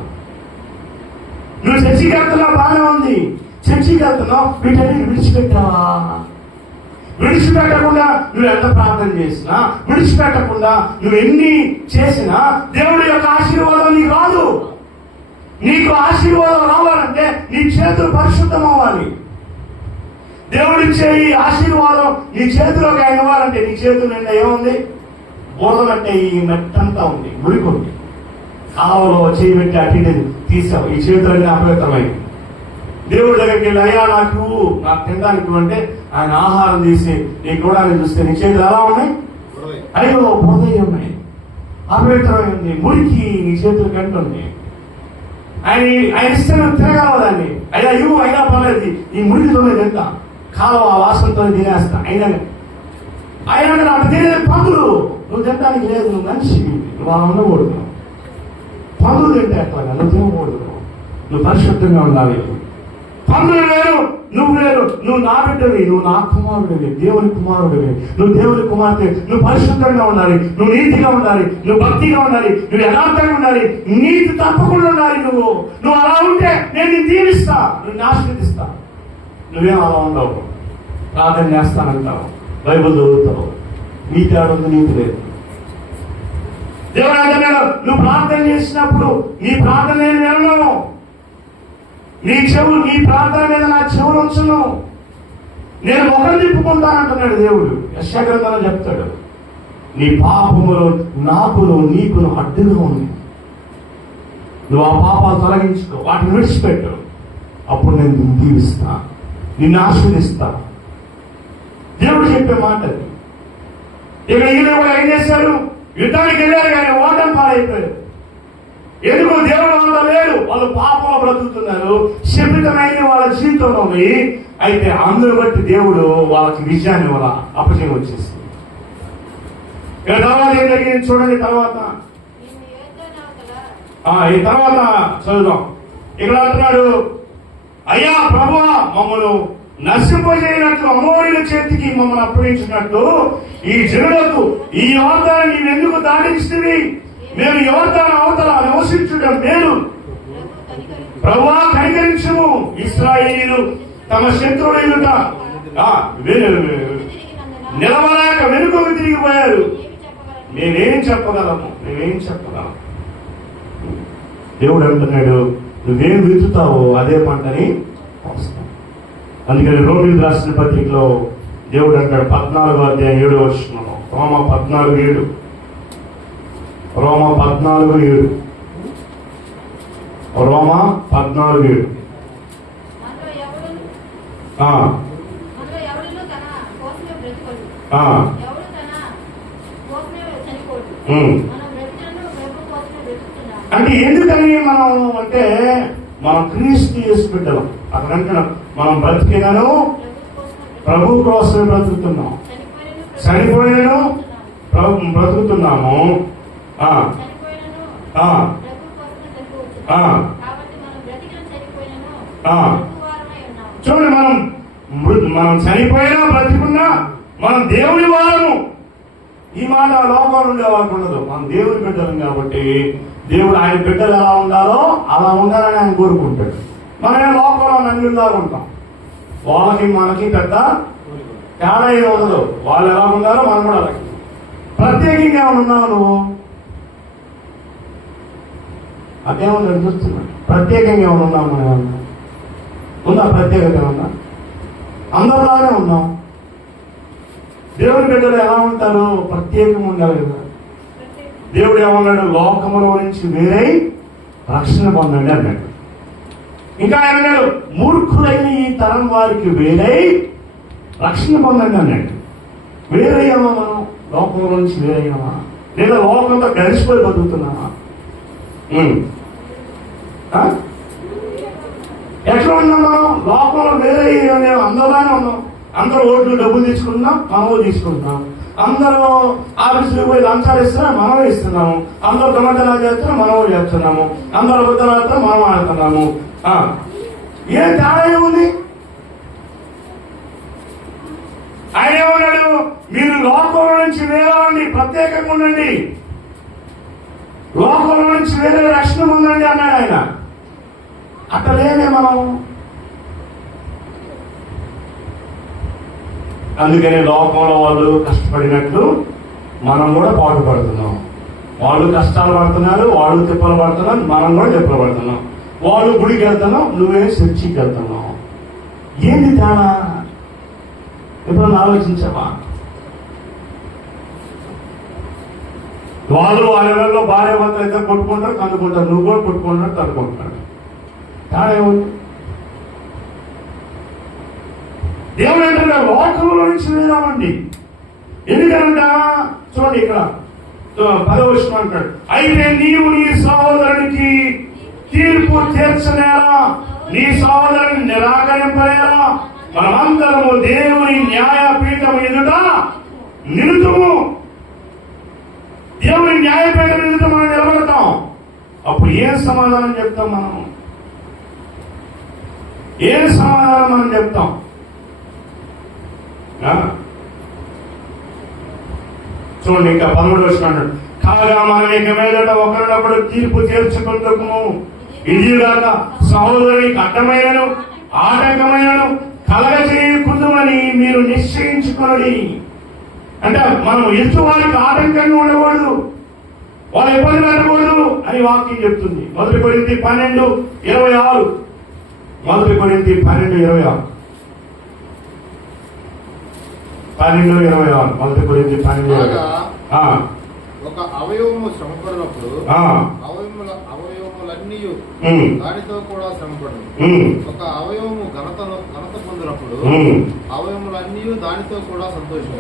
నువ్వు చర్చికి వెళ్తున్నావు, బాగానే ఉంది. చర్చికి వెళ్తున్నావు, వీటన్ని విడిచిపెట్టావా? విడిచిపెట్టకుండా నువ్వు ఎంత ప్రార్థన చేసినా, విడిచిపెట్టకుండా నువ్వు ఎన్ని చేసినా దేవుడి యొక్క ఆశీర్వాదం నీకు రాదు. నీకు ఆశీర్వాదం రావాలంటే నీ చేతులు పరిశుద్ధం అవ్వాలి. దేవుడిచ్చే ఈ ఆశీర్వాదం నీ చేతిలోకి అయినవాలంటే నీ చేతులు నిండా ఏముంది? బోధలంటే ఈ మెట్టంతా ఉంది, మురికుంది. కావలో చేయబెట్టి అటు ఇటు తీసావు, ఈ చేతులన్నీ అపవిత్రమైంది. దేవుడి దగ్గరికి వెళ్ళి అయ్యా నాకు తినడానికి అంటే ఆయన ఆహారం తీసి నీ గుడాన్ని చూస్తే నీ చేతులు ఎలా ఉన్నాయి? అయ్యో బోధయ్య ఉన్నాయి, అపవిత్రమైంది, మురికి నీ చేతులు కంటుంది. ఆయన ఇష్టం తినగలదాన్ని. అయ్యా ఇవ్వు, అయినా పర్లేదు, ఈ మురికితోనే తింటా, కాలం ఆ వాసనతో తినేస్తా. అయినా ఆయన అటు తినేది పందులు. నువ్వు తినడానికి లేదు, నువ్వు మనిషి, నువ్వు అలా ఉండకూడదు. పందులు తింటే అట్లా నువ్వు తినకూడదు. నువ్వు పరిశుద్ధంగా ఉండాలి. పందులు వేరు, నువ్వు వేరు. నువ్వు నా బిడ్డవి, నువ్వు నా కుమారుడివి, దేవుని కుమారుడివి, నువ్వు దేవుని కుమార్తె. నువ్వు పరిశుద్ధంగా ఉండాలి, నువ్వు నీతిగా ఉండాలి, నువ్వు భక్తిగా ఉండాలి, నువ్వు యథార్థంగా ఉండాలి, నీతి తప్పకుండా ఉండాలి. నువ్వు అలా ఉంటే నేను నిన్ను దీవిస్తా, నిన్ను ఆశీర్వదిస్తా. నువ్వేం అలా ఉండవు, ప్రార్థన చేస్తానంటావు, బైబిల్ చదువుతావు, నీతి ఆడుంది, నీతి లేదు. దేవుడు అంటున్నాడు, నువ్వు ప్రార్థన చేసినప్పుడు నీ ప్రార్థన నేను వినను, నీ ప్రార్థన మీద నా చెవులు ఉంచును, నేను ముఖం తిప్పుకుంటానంటున్నాడు దేవుడు. యెషయా గ్రంథంలో చెప్తాడు, నీ పాపములు నాకును నీకును అడ్డుగా ఉంది, నువ్వు ఆ పాపాలు తొలగించుకో, వాటిని విడిచిపెట్టు, అప్పుడు నేను నిన్ను దీవిస్తా, నిన్ను ఆశీర్వదిస్తా. దేవుడు చెప్పే మాట అది. ఇక ఈయన కూడా ఏం చేశారు? యుద్ధానికి వెళ్ళారు కానీ ఓటమి పాలైపోయారు. ఎందుకు? దేవుడు వాళ్ళ లేడు, వాళ్ళు పాపంలో బ్రతుకుతున్నారు, శపితమైన వాళ్ళ జీవితంలో ఉన్నాయి. అయితే అందును బట్టి దేవుడు వాళ్ళకి విజయాన్ని వాళ్ళ అపజయం వచ్చేసింది. ఇక తర్వాత ఏం జరిగింది చూడండి. తర్వాత ఈ తర్వాత చదువుదాం. ఇక్కడ అంటున్నాడు, అయ్యా ప్రభువా, మమ్మల్ని నశింపజేయనట్టు అమోరీల చేతికి మమ్మల్ని అప్పగించినట్టు ఈ జనులకు ఈ యోర్దాను నీవెందుకు దాటించినవి? మేము యోర్దాను అవతల నివసించుట మేలు. ప్రభువా కనికరించుము. ఇశ్రాయేలీయులు తమ శత్రువులుట నిలవలేక వెనుకకు తిరిగిపోయారు. మేమేం చెప్పగలము? దేవుడు అంటున్నాడు, నువ్వేం విత్తుతావో అదే పంటని వస్తావు. అందుకని రోమిలకు రాసిన పత్రికలో దేవుడు అంటాడు, 14:7 రోమా 14:7 రోమా 14:7 అంటే ఎందుకని మనం అంటే మనం క్రీస్తు యేసు బిడ్డలం. అక్కడ అంటున్నాం, మనం బ్రతికినాను ప్రభు కోసమే బ్రతుకుతున్నాం, చనిపోయినను బ్రతుకుతున్నాము. ఆ, చనిపోయినను ఆ, బ్రతుకు కోసం తెలుపవచ్చు. ఆ. కాబట్టి మనం బ్రతికిన చనిపోయినను ఆ. బ్రతుకువారమై ఉన్నాము. చూడండి, మనం చనిపోయినా బ్రతికున్నా మనం దేవుని వారము. ఈ మాట లోకంలో ఉండే వాళ్ళకు ఉండదు. మనం దేవుని బిడ్డలం కాబట్టి దేవుడు ఆయన బిడ్డలు ఎలా ఉండాలో అలా ఉండాలని ఆయన కోరుకుంటాడు. మనం లోకంలో నన్నులాగా ఉంటాం. వాళ్ళకి మనకి పెద్ద తేడా ఏమి ఉండదు. వాళ్ళు ఎలా ఉండాలో మనం కూడా అలాగే. ప్రత్యేకంగా ఉన్నావు నువ్వు, అదేమన్నా చూస్తున్నా. ప్రత్యేకంగా ఉన్నావు మనం ఏమన్నా ఉందా? ప్రత్యేకత ఉందా? అందరిలానే ఉన్నాం. దేవుని బిడ్డలు ఎలా ఉంటారు? ప్రత్యేకంగా ఉండాలి కదా. దేవుడు ఏమన్నాడు? లోకములో నుంచి వేరై రక్షణ పొందండి అన్నాడు. ఇంకా ఆయన అన్నాడు, మూర్ఖులైన ఈ తరం వారికి వేరై రక్షణ పొందండి అన్నాడు. వేరయ్యామా మనం? లోకంలో నుంచి వేరయ్యామా? లేదా లోకంతో కలిసిపోయి బతుకుతున్నామా? ఎట్లా ఉన్నాం మనం? లోకంలో వేరే అందరిలానే ఉన్నాం. అందరూ ఓట్లు డబ్బులు తీసుకుంటున్నాం, మనము తీసుకుంటున్నాం. అందరూ ఆఫీసులకు పోయి లంచాలు ఇస్తున్నా, మనమే ఇస్తున్నాము. అందరూ దొంగతనాలు చేస్తున్నా, మనము చేస్తున్నాము. అందరూ అబద్ధాలు మనం ఆడుతున్నాము. ఏం తేడా ఏముంది? ఆయన ఏమన్నాడు? మీరు లోకంలో నుంచి వేరండి, ప్రత్యేకంగా ఉండండి, లోకంలో నుంచి వేరే రక్షణ పొందండి అన్నాడు ఆయన. అట్లలేమే మనం. అందుకనే లోకంలో వాళ్ళు కష్టపడినట్లు మనం కూడా పాటుపడుతున్నాం. వాళ్ళు కష్టాలు పడుతున్నారు, వాళ్ళు తిప్పలు పడుతున్నారు, మనం కూడా తిప్పలు పడుతున్నాం. వాళ్ళు గుడికి వెళ్తున్నాం, నువ్వే చర్చికి వెళ్తున్నావు. ఏంది తేడా? ఎప్పుడన్నా ఆలోచించావా? వాళ్ళు వాళ్ళలో భార్య భర్తలు అయితే కొట్టుకుంటారు, కనుక్కుంటారు. నువ్వు కూడా కొట్టుకుంటారు, తనుకుంటున్నాడు. తేడా ఏముంది? దేవుడు ఏంటంటే లోకంలో నుంచి వేరామండి. ఎందుకంట చూడండి, ఇక్కడ 10వ వచనం అంటాడు, అయితే నీవు నీ సహోదరునికి తీర్పు తీర్చనేలా, నీ సహోదరుని నిరాకరింపనేలా, మనమందరము దేవుని న్యాయపీఠం ఎదుట నిలుతుము. దేవుని న్యాయపీఠం ఎదుట మనం నిలబడతాం. అప్పుడు ఏం సమాధానం చెప్తాం మనం? ఏం సమాధానం మనం చెప్తాం? చూడండి, ఇంకా 13వ వచనం, కాగా మనం ఇక మీదట ఒకరినొకడు తీర్పు తీర్చుకుందుకు ఇదిగాక సహోదరునికి అడ్డమైనను ఆటంకమైనను కలగజేయకుందుమని మీరు నిశ్చయించుకోండి. అంటే మనం ఎదుటివారికి ఆటంకంగా ఉండకూడదు, వాళ్ళు ఇబ్బంది పెట్టకూడదు అని వాక్యం చెప్తుంది. 1 కొరింథీ 12:26. 1 కొరింథీ 12:26. 12:26. 1 కొరింథీ 12:26. ఒక అవయవము శ్రమపడినప్పుడు అవయవములన్నీ దానితో కూడా శ్రమపడను. ఒక అవయవము ఘనత పొందినప్పుడు అవయవములన్నీ దానితో కూడా సంతోషం.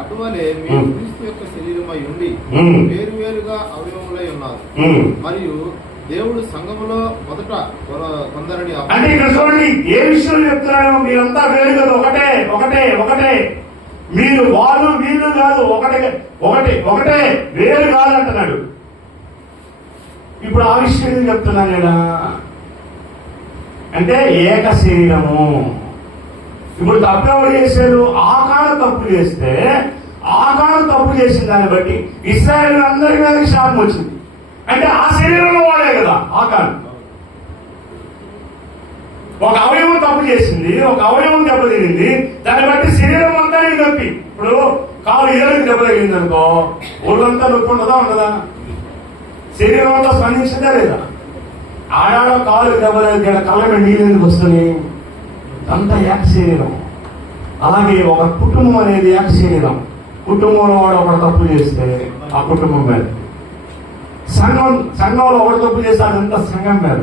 అటువలే మీరు క్రీస్తు యొక్క శరీరమై ఉండి వేరువేరుగా అవయవములై ఉన్నారు. మరియు దేవుడు సంఘములో మొదట కొందరిని అంటే ఇక్కడ చూడండి ఏ విషయం చెప్తున్నాడు. మీరంతా వేరు కదా, ఒకటే ఒకటే ఒకటే. మీరు వాళ్ళు వీళ్ళు కాదు, ఒకటే ఒకటే ఒకటే, వేరు కాదంటున్నాడు. ఇప్పుడు ఆ విషయం చెప్తున్నాను నేను. అంటే ఏక శరీరము. ఇప్పుడు తప్పెవరు చేశారు? ఆకారం తప్పు చేస్తే ఆకారం తప్పు చేసిన దాన్ని బట్టి ఇశ్రాయేలు అందరి మీద శాపం వచ్చింది. అంటే ఆ శరీరంలో వాడే కదా ఆకారం. ఒక అవయవం తప్పు చేసింది, ఒక అవయవం దెబ్బతినింది, దాన్ని బట్టి శరీరం అంతా నొప్పి. ఇప్పుడు కాలు ఏళ్ళకి దెబ్బ తగిలింది అనుకో, ఒళ్ళంతా నొప్పి ఉండదా ఉండదా? శరీరం అంతా స్పందించిందా లేదా? ఆడాడ కాలు దెబ్బ తగిలి కళ్ళ మీద నీళ్ళు ఎందుకు వస్తుంది? అంతా ఏక శరీరం. అలాగే ఒక కుటుంబం అనేది ఏక శరీరం. కుటుంబంలో వాడు ఒకటి తప్పు చేస్తే ఆ కుటుంబం మీద, సంఘంలో ఒకటి తప్పు చేస్తే అదంతా సంఘం మీద.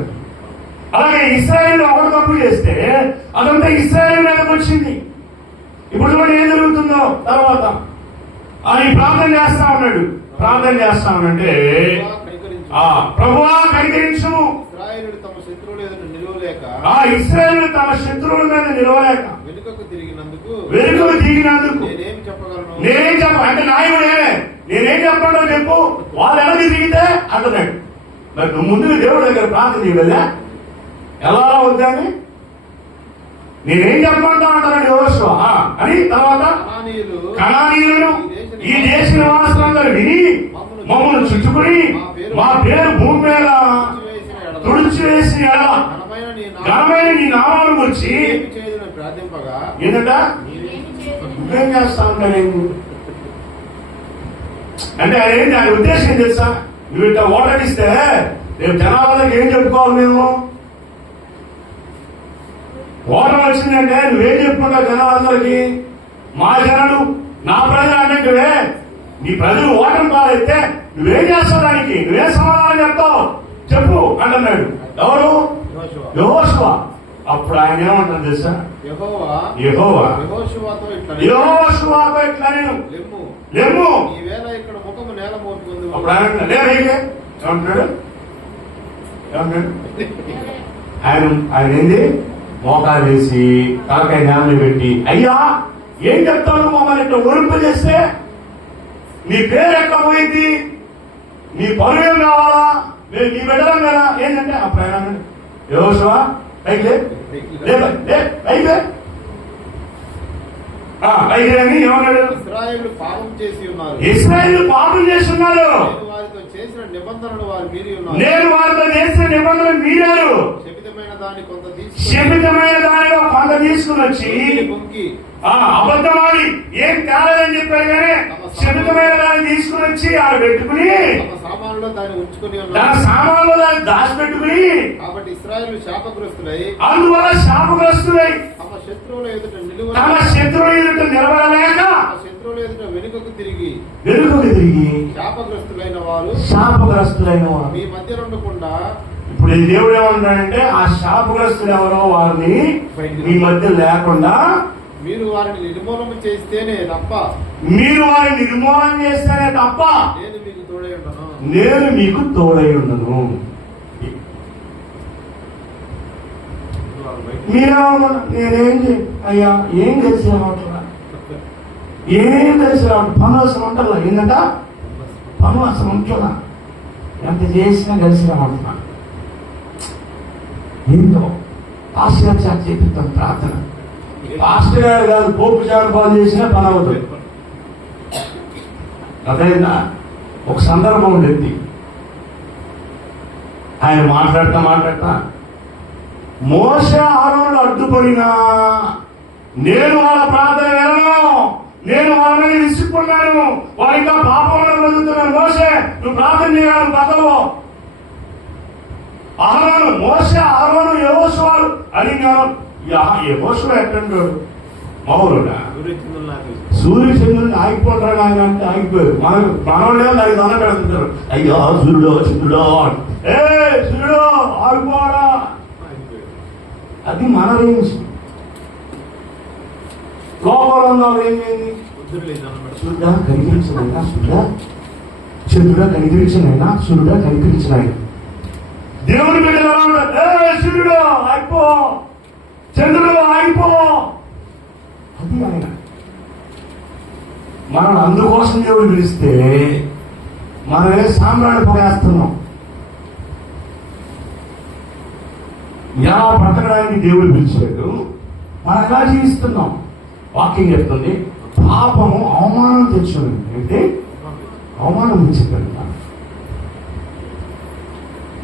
అలాగే ఇశ్రాయేలు ఒకటి తప్పు చేస్తే అదంతా ఇశ్రాయేలు మీదకి వచ్చింది. ఇప్పుడు చూడండి ఏం జరుగుతుందో తర్వాత. ఆయన ప్రార్థన చేస్తా ఉన్నాడు. ప్రార్థన చేస్తామంటే ప్రభువా కనికరించుము. ఇశ్రాయేలు తమ శత్రువులు ఎదుట నిలువలేక నిలువలేక ఇశ్రాయేలు తమ శత్రువుల మీద నిలవలేక వెనుకకు తిరిగినందుకు నేనేం చెప్పగలను? నేనేం చెప్ప అంటే నాయకుడే నేనేం చెప్పాలో చెప్పు. వాళ్ళు ఎలా తిరిగితే అంటున్నాడు. మరి నువ్వు ముందు దేవుడి దగ్గర ప్రార్థన చేయలేదా? ఎలా వద్దని నేనేం చెప్పమంటా అంటాడు యెహోషువ అని. తర్వాత కనానీయులను ఈ దేశ నివాసులందరూ విని మమ్మల్ని చుట్టుకుని మా పేరు భూమి మీద తుడిచివేసి ఘనమైన నీ నామాలు గురించి ప్రార్థింపగా ఏంటంట నువ్వేం చేస్తా ఉంటాను అంటే ఆయన ఉద్దేశం ఏం తెలుసా? నువ్వు ఇట్లా ఓటడిస్తే రేపు జనాలకు ఏం చెప్పుకోవాలి? మేము ఓటమి వచ్చిందంటే నువ్వేం చెప్పుకుంటావు జనాలందరికీ? మా జనాలు నా ప్రజలు అన్నట్టువే నీ ప్రజలు ఓటమి పాలైతే నువ్వేం చేస్తావు? దానికి నువ్వేం సమాధానం చెప్తావు చెప్పు అంటున్నాడు. ఎవరు? యెహోషువ. అప్పుడు ఆయన ఏమంటారు తెలుసా? యెహోవా యెహోషువతో ఇట్లా నేను లెమ్ము ఇక్కడ ముఖము నేల మోపుకుంది. అప్పుడు ఆయన ఏమంటున్నాడు? ఆయన ఏంది? మోకాలు వేసి తలకాయ నేలని పెట్టి, అయ్యా ఏం చెప్తాను మమ్మల్ని ఇట్లా ఒరింపు చేస్తే? నీ పేరు ఎట్లా పోయింది? నీ పనులు ఏం కావాలా? మేము నీ బిడ్డలం కదా ఏంటంటే అప్పుడు ఆయన యెహోషువ పైకి అని ఏమన్నాడు? ఇశ్రాయేలు పాపం చేసి ఉన్నారు. వారితో చేసిన నిబంధనలు వారు మీరి ఉన్నారు. నేను వారితో చేసిన నిబంధనలు మీరారు. శపితమైన దానిలో కొంత తీసుకుని వచ్చి అబద్ధమాడి ఏం కాలేదని చెప్పారు కానీ శపితమైన దాన్ని తీసుకుని వచ్చి ఆడ పెట్టుకుని సామాన్లో దాన్ని ఉంచుకుని సామాన్లో దాన్ని దాచిపెట్టుకుని కాబట్టి ఇశ్రాయేలు శాపగ్రస్తులై అందువల్ల శాపగ్రస్తులై తమ శత్రువుల ఎదుట నిలబడలేక శత్రువుల ఎదుట వెనుకకు తిరిగి శాపగ్రస్తులైన వారు మీ మధ్య ఉండకుండా. ఇప్పుడు ఈ దేవుడు ఏమంటాడంటే ఆ శాపగ్రస్తులు ఎవరో వారిని మీ మధ్య లేకుండా మీరు వారిని నిర్మూలన చేస్తేనే తప్ప నేను మీకు తోడై ఉండను. మీరేమన్నా అయ్యా ఏం తెలిసి రావట్లా? ఏం తెలిసి రావట్లేదు. పనువసం ఉంటుందా? ఏంటంట పనువసం ఉంటుందా? ఎంత చేసినా కలిసి రావట్లా. ఏంటో పాస్టర్ గారు చేపిస్తాం ప్రార్థన. పాస్టర్ గారు కాదు, పోపు జానపాలు చేసినా పని అవుతుంది. అదైనా ఒక సందర్భం ఉండేది. ఆయన మాట్లాడతా మోషే ఆరోనులు అడ్డుపడినా నేను వాళ్ళ ప్రార్థన వెళ్ళను, నేను వాళ్ళని విసుక్కున్నాను, వాళ్ళు ఇంకా పాపంలో బతుకుతున్నాను. మోషే నువ్వు ప్రార్థన చేయాలి పదవు. ఆరోను యెహోషువలు అడిగాను. యెహోషువ ఎట్లంటాడు? మౌరుడా సూర్యచంద్రుని ఆగిపోతాడు ఆయన అంటే ఆగిపోయారు. మనోళ్ళే దానికి దండ పెడుతుంటారు. అయ్యో సూర్యుడో చంద్రుడో ఏ సూర్యుడో ఆగిపోడా. అది మన రేంజ్. లోపల ఉన్న ఏమైంది? సూర్యుడా కనిపించనైనా సూర్యుడా, చంద్రుడా కనిపించనైనా సూర్యుడా కనిపించనైనా దేవుని బిడ్డలు ఎలా ఉంటారు? ఏ సూర్యుడు ఆగిపో, చంద్రుడు ఆగిపో. అది ఆయన మనం అందుకోసం దేవుడు పిలిస్తే మనమే సామ్రాణి పోయేస్తున్నాం. ఎలా బ్రతకడానికి దేవుడు పిలిచాడు, మనం ఎలా జీవిస్తున్నాం? వాక్యం చెప్తుంది పాపము అవమానం తెచ్చుకుంది. అంటే అవమానం తెచ్చిందంట.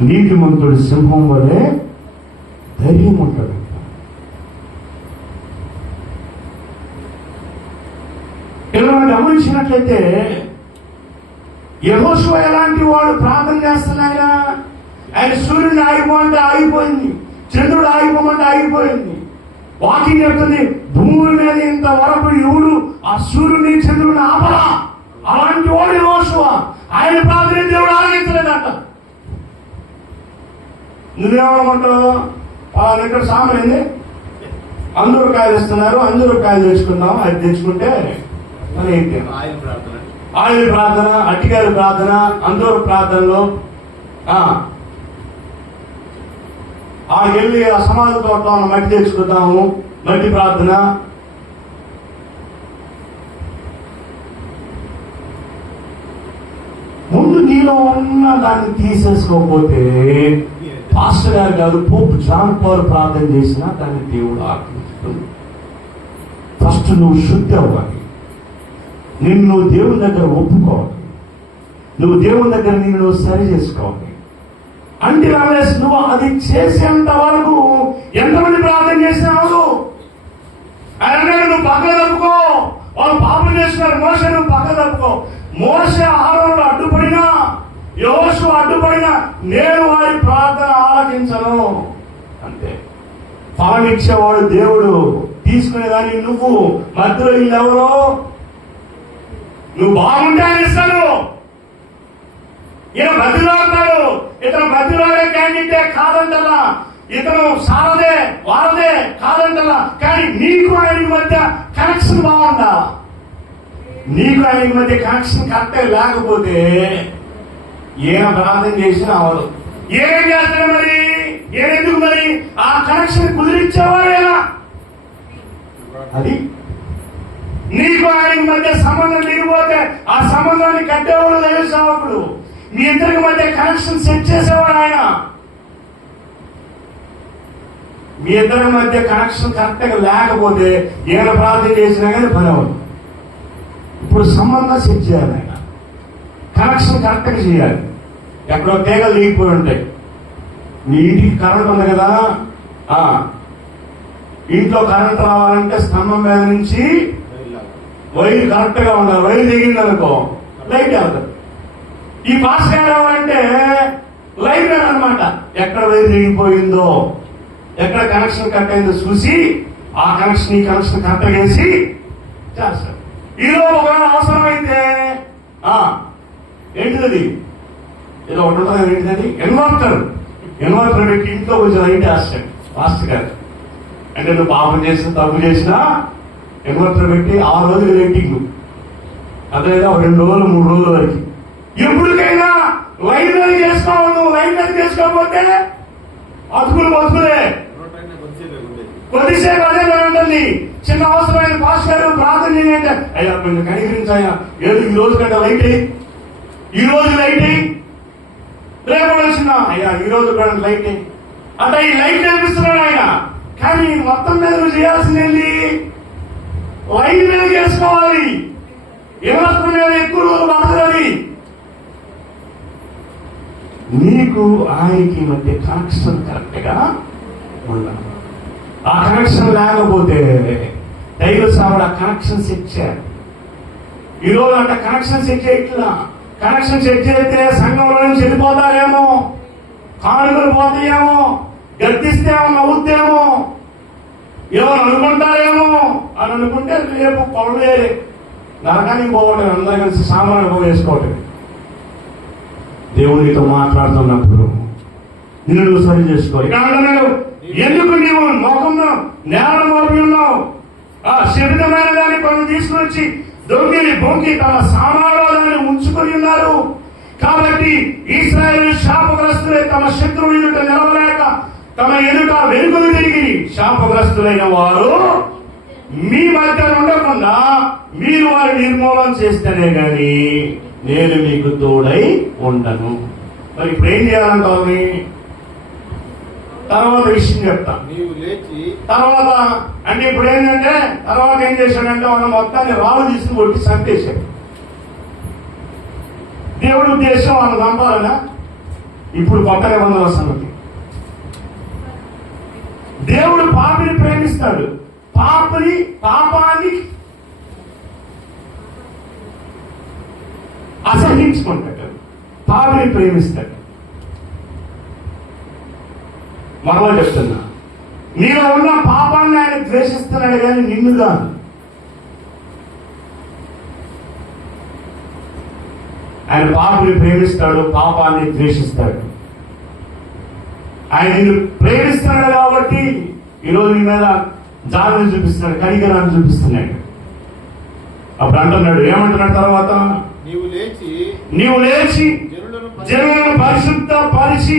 నీతిమంతుడు సింహం వలె ధైర్యం ఉంటాడు. ఇలా గమనించినట్లయితే యెహోషువ ఎలాంటి వాడు? ప్రార్థన చేస్తున్నాయన. ఆయన సూర్యుడిని ఆగిపోమంటే ఆగిపోయింది, చంద్రుడు ఆగిపోమంటే ఆగిపోయింది. వాకింగ్ చెప్తుంది భూమి మీద ఇంతవరకు ఎవడు ఆ సూర్యుని చంద్రుడిని ఆపరా. అలాంటి వాడు యెహోషువ. ఆయన ప్రార్థన దేవుడు ఆలకించలేదంట. నువ్వేమనుకుంటావు? ఇక్కడ సామాన్యండి అందరూ కాయలు ఇస్తున్నారు, అందరూ కాయలు తెచ్చుకున్నాం. అది తెచ్చుకుంటే ఆయిల్ ప్రార్థన, అట్టికాయలు ప్రార్థన, అందరూ ప్రార్థనలో ఆ వెళ్ళి ఆ సమాధి తోటలో ఉన్న మట్టి తెచ్చుకుందాము, మట్టి ప్రార్థన. ముందు నీలో ఉన్న దాన్ని తీసేసుకోకపోతే పాస్టర్ గారు కాదు, పోప్ జాన్ పాల్ ప్రార్థన చేసినా దాన్ని దేవుడు ఆకర్షిస్తుంది. ఫస్ట్ నువ్వు శుద్ధి అవ్వాలి, నిన్ను దేవుని దగ్గర ఒప్పుకోవాలి, నువ్వు దేవుని దగ్గర నిన్ను సరి చేసుకోవాలి. అంటే రామేష్, నువ్వు అది చేసేంత వరకు ఎంతమంది ప్రార్థన చేసినావు? ఆయన అన్నాడు, నువ్వు పక్కన తప్పుకో, వాళ్ళు పాపం చేస్తున్నారు, మోసే నువ్వు పక్కన తప్పుకో. మోసే ఆహారంలో అడ్డుపడినా, యోషువ అడ్డుపడినా నేను వారి ప్రార్థన ఆలకించను. అంతే. ఫలం ఇచ్చేవాడు దేవుడు, తీసుకునేదాన్ని నువ్వు మధ్యలో వీళ్ళెవరో. నువ్వు బాగుంటే ఆయన ఇస్తాడు. ఈయన బతిలాడతాడు, ఇతను బతిలాడే క్యాండిడేట్ కాదంటలా, ఇతను సారదే వారదే కాదంటలా. కానీ నీకు ఆయనకి మధ్య కనెక్షన్ బాగుందా? నీకు ఆయనకి మధ్య కనెక్షన్ కరెక్టే లేకపోతే ఈయన ప్రార్థన చేసినా అవదు. ఏం చేస్తాడు మరి? ఏనెందుకు మరి? ఆ కనెక్షన్ కుదిరించేవాడేనా? అది నీకు ఆయనకి మధ్య సంబంధం లేకపోతే ఆ సంబంధాన్ని కట్టేవాడు దైవ సేవకుడు. మీ ఇద్దరికి మధ్య కనెక్షన్ సెట్ చేసేవాడు ఆయన. మీ ఇద్దరి మధ్య కనెక్షన్ కరెక్ట్ గా లేకపోతే ఈయన ప్రార్థన చేసినా కానీ పని అవ్వదు. ఇప్పుడు సంబంధం సెట్ చేయాలి, ఆయన కనెక్షన్ కరెక్ట్ గా చేయాలి. ఎక్కడో తీగలు లీగిపోయి ఉంటాయి. మీ ఇంటికి కరెంట్ ఉంది కదా, ఇంట్లో కరెంట్ రావాలంటే స్తంభం మీద నుంచి వైర్ కరెక్ట్ గా ఉండాలి. వైర్ దిగింది అనుకో లైట్ వెళ్తారు. ఈ పాస్ గా రావాలంటే లైట్ అనమాట. ఎక్కడ వైర్ దిగిపోయిందో, ఎక్కడ కనెక్షన్ కట్ అయిందో చూసి ఆ కనెక్షన్ ఈ కనెక్షన్ కరెక్ట్ చేసి చేస్తారు. ఈలో ఒకవేళ అవసరమైతే ఏంటిది, ఏదో ఒకటి ఉంటుంది, ఏంటిది ఇన్వర్టర్ పెట్టి ఇంట్లో కొంచెం లైట్ వేస్తాడు పాస్టర్ గారు. అంటే నువ్వు పాపం చేసినా తప్పు చేసినా ఇన్వర్టర్ పెట్టి ఆ రోజులు లైటింగ్, అదే 2 రోజులు 3 రోజుల వరకు. ఎప్పటికైనా లైన్ మీద చేసుకోవాలి. నువ్వు లైన్ మీద చేసుకోకపోతే బతుకులే. కొద్దిసేపు అదే ఉంటుంది. చిన్న అవసరమైన పాస్టర్ గారు ప్రార్థన చేయండి, అయ్యా కొంచెం కనికరించాయా, ఏదో ఈ రోజు కంటే లైట్ అయ్యి, ఈ రోజు లైట్ అయ్యి, రేపు వచ్చిన అయ్యా ఈ రోజు కూడా లైట్ అయ్యి అంటే ఈ లైట్ నేర్పిస్తున్నాడు ఆయన. కానీ మొత్తం మీద నువ్వు చేయాల్సింది లైన్ మీద చేసుకోవాలి. ఎవరి మీద ఎక్కువ రోజులు బతకాలి. నీకు ఆయనకి మధ్య కనెక్షన్ కరెక్ట్ గా ఉండాలి. ఆ కనెక్షన్ లేకపోతే దైవ సేవకుడు ఆ కనెక్షన్ సెట్ చేయాలి. ఈరోజు అంటే కనెక్షన్ సెట్ చేయట్లా. కనెక్షన్ సెట్ చేస్తే సంఘంలో నుంచి వెళ్ళిపోతారేమో, కానుకలు పోతాయేమో, గర్తిస్తే నవ్వుతేమో, ఎవరు అనుకుంటారేమో అని అనుకుంటే రేపు పౌరులే నరకానికి పోవటం, అందరూ కలిసి సామాన్లు పోవేసుకోవటం. దేవునితో మాట్లాడుతున్నప్పుడు నిన్ను నువ్వు సరి చేసుకోవాలి. ఇక్కడ అంటున్నాడు, ఎందుకు నీవు లోకంలో నేల మోపి ఉన్నావు? ఆ శరీరమైన దాన్ని కొంచెం తీసుకుని వచ్చి దొంగిలి బొంకి తమ సామాన్లో దాన్ని ఉంచుకొని ఉన్నారు. కాబట్టి ఇశ్రాయేలు శాపగ్రస్తులై తమ శత్రువు ఎదుట నిలవలేక తమ ఎదుట వెనుకలు తిరిగి శాపగ్రస్తులైన వారు మీ మధ్య ఉండకుండా మీరు వారి నిర్మూలన చేస్తేనే గాని నేను మీకు తోడై ఉండను. మరి ఇప్పుడు ఏం చేయాలంటావు? తర్వాత విషయం చెప్తా. నీవు లేచి తర్వాత అంటే ఇప్పుడు ఏంటంటే తర్వాత ఏం చేశాడంటే మనం మొత్తాన్ని రాళ్ళు తీసుకుని కొట్టి చంపేశాడు. దేవుడి ఉద్దేశం వాళ్ళు చంపాలనా? ఇప్పుడు కొత్త నిబంధన సంగతి. దేవుడు పాపిని ప్రేమిస్తాడు, పాపాన్ని అసహించుకుంటాడు, పాపిని ప్రేమిస్తాడు. మరలా చెప్తున్నా, నీలో ఉన్న పాపాన్ని ఆయన ద్వేషిస్తున్నాడు కానీ నిన్ను కాదు. ఆయన పాపిని ప్రేమిస్తాడు, పాపాన్ని ద్వేషిస్తాడు. ఆయన నిన్ను ప్రేమిస్తున్నాడు కాబట్టి ఈరోజు నీ మీద జాగ్రత్త చూపిస్తున్నాడు, కనికరాన్ని చూపిస్తున్నాడు. అప్పుడు అంటున్నాడు, ఏమంటున్నాడు తర్వాత? నీవు లేచి జనులను పరిశుద్ధ పరిచి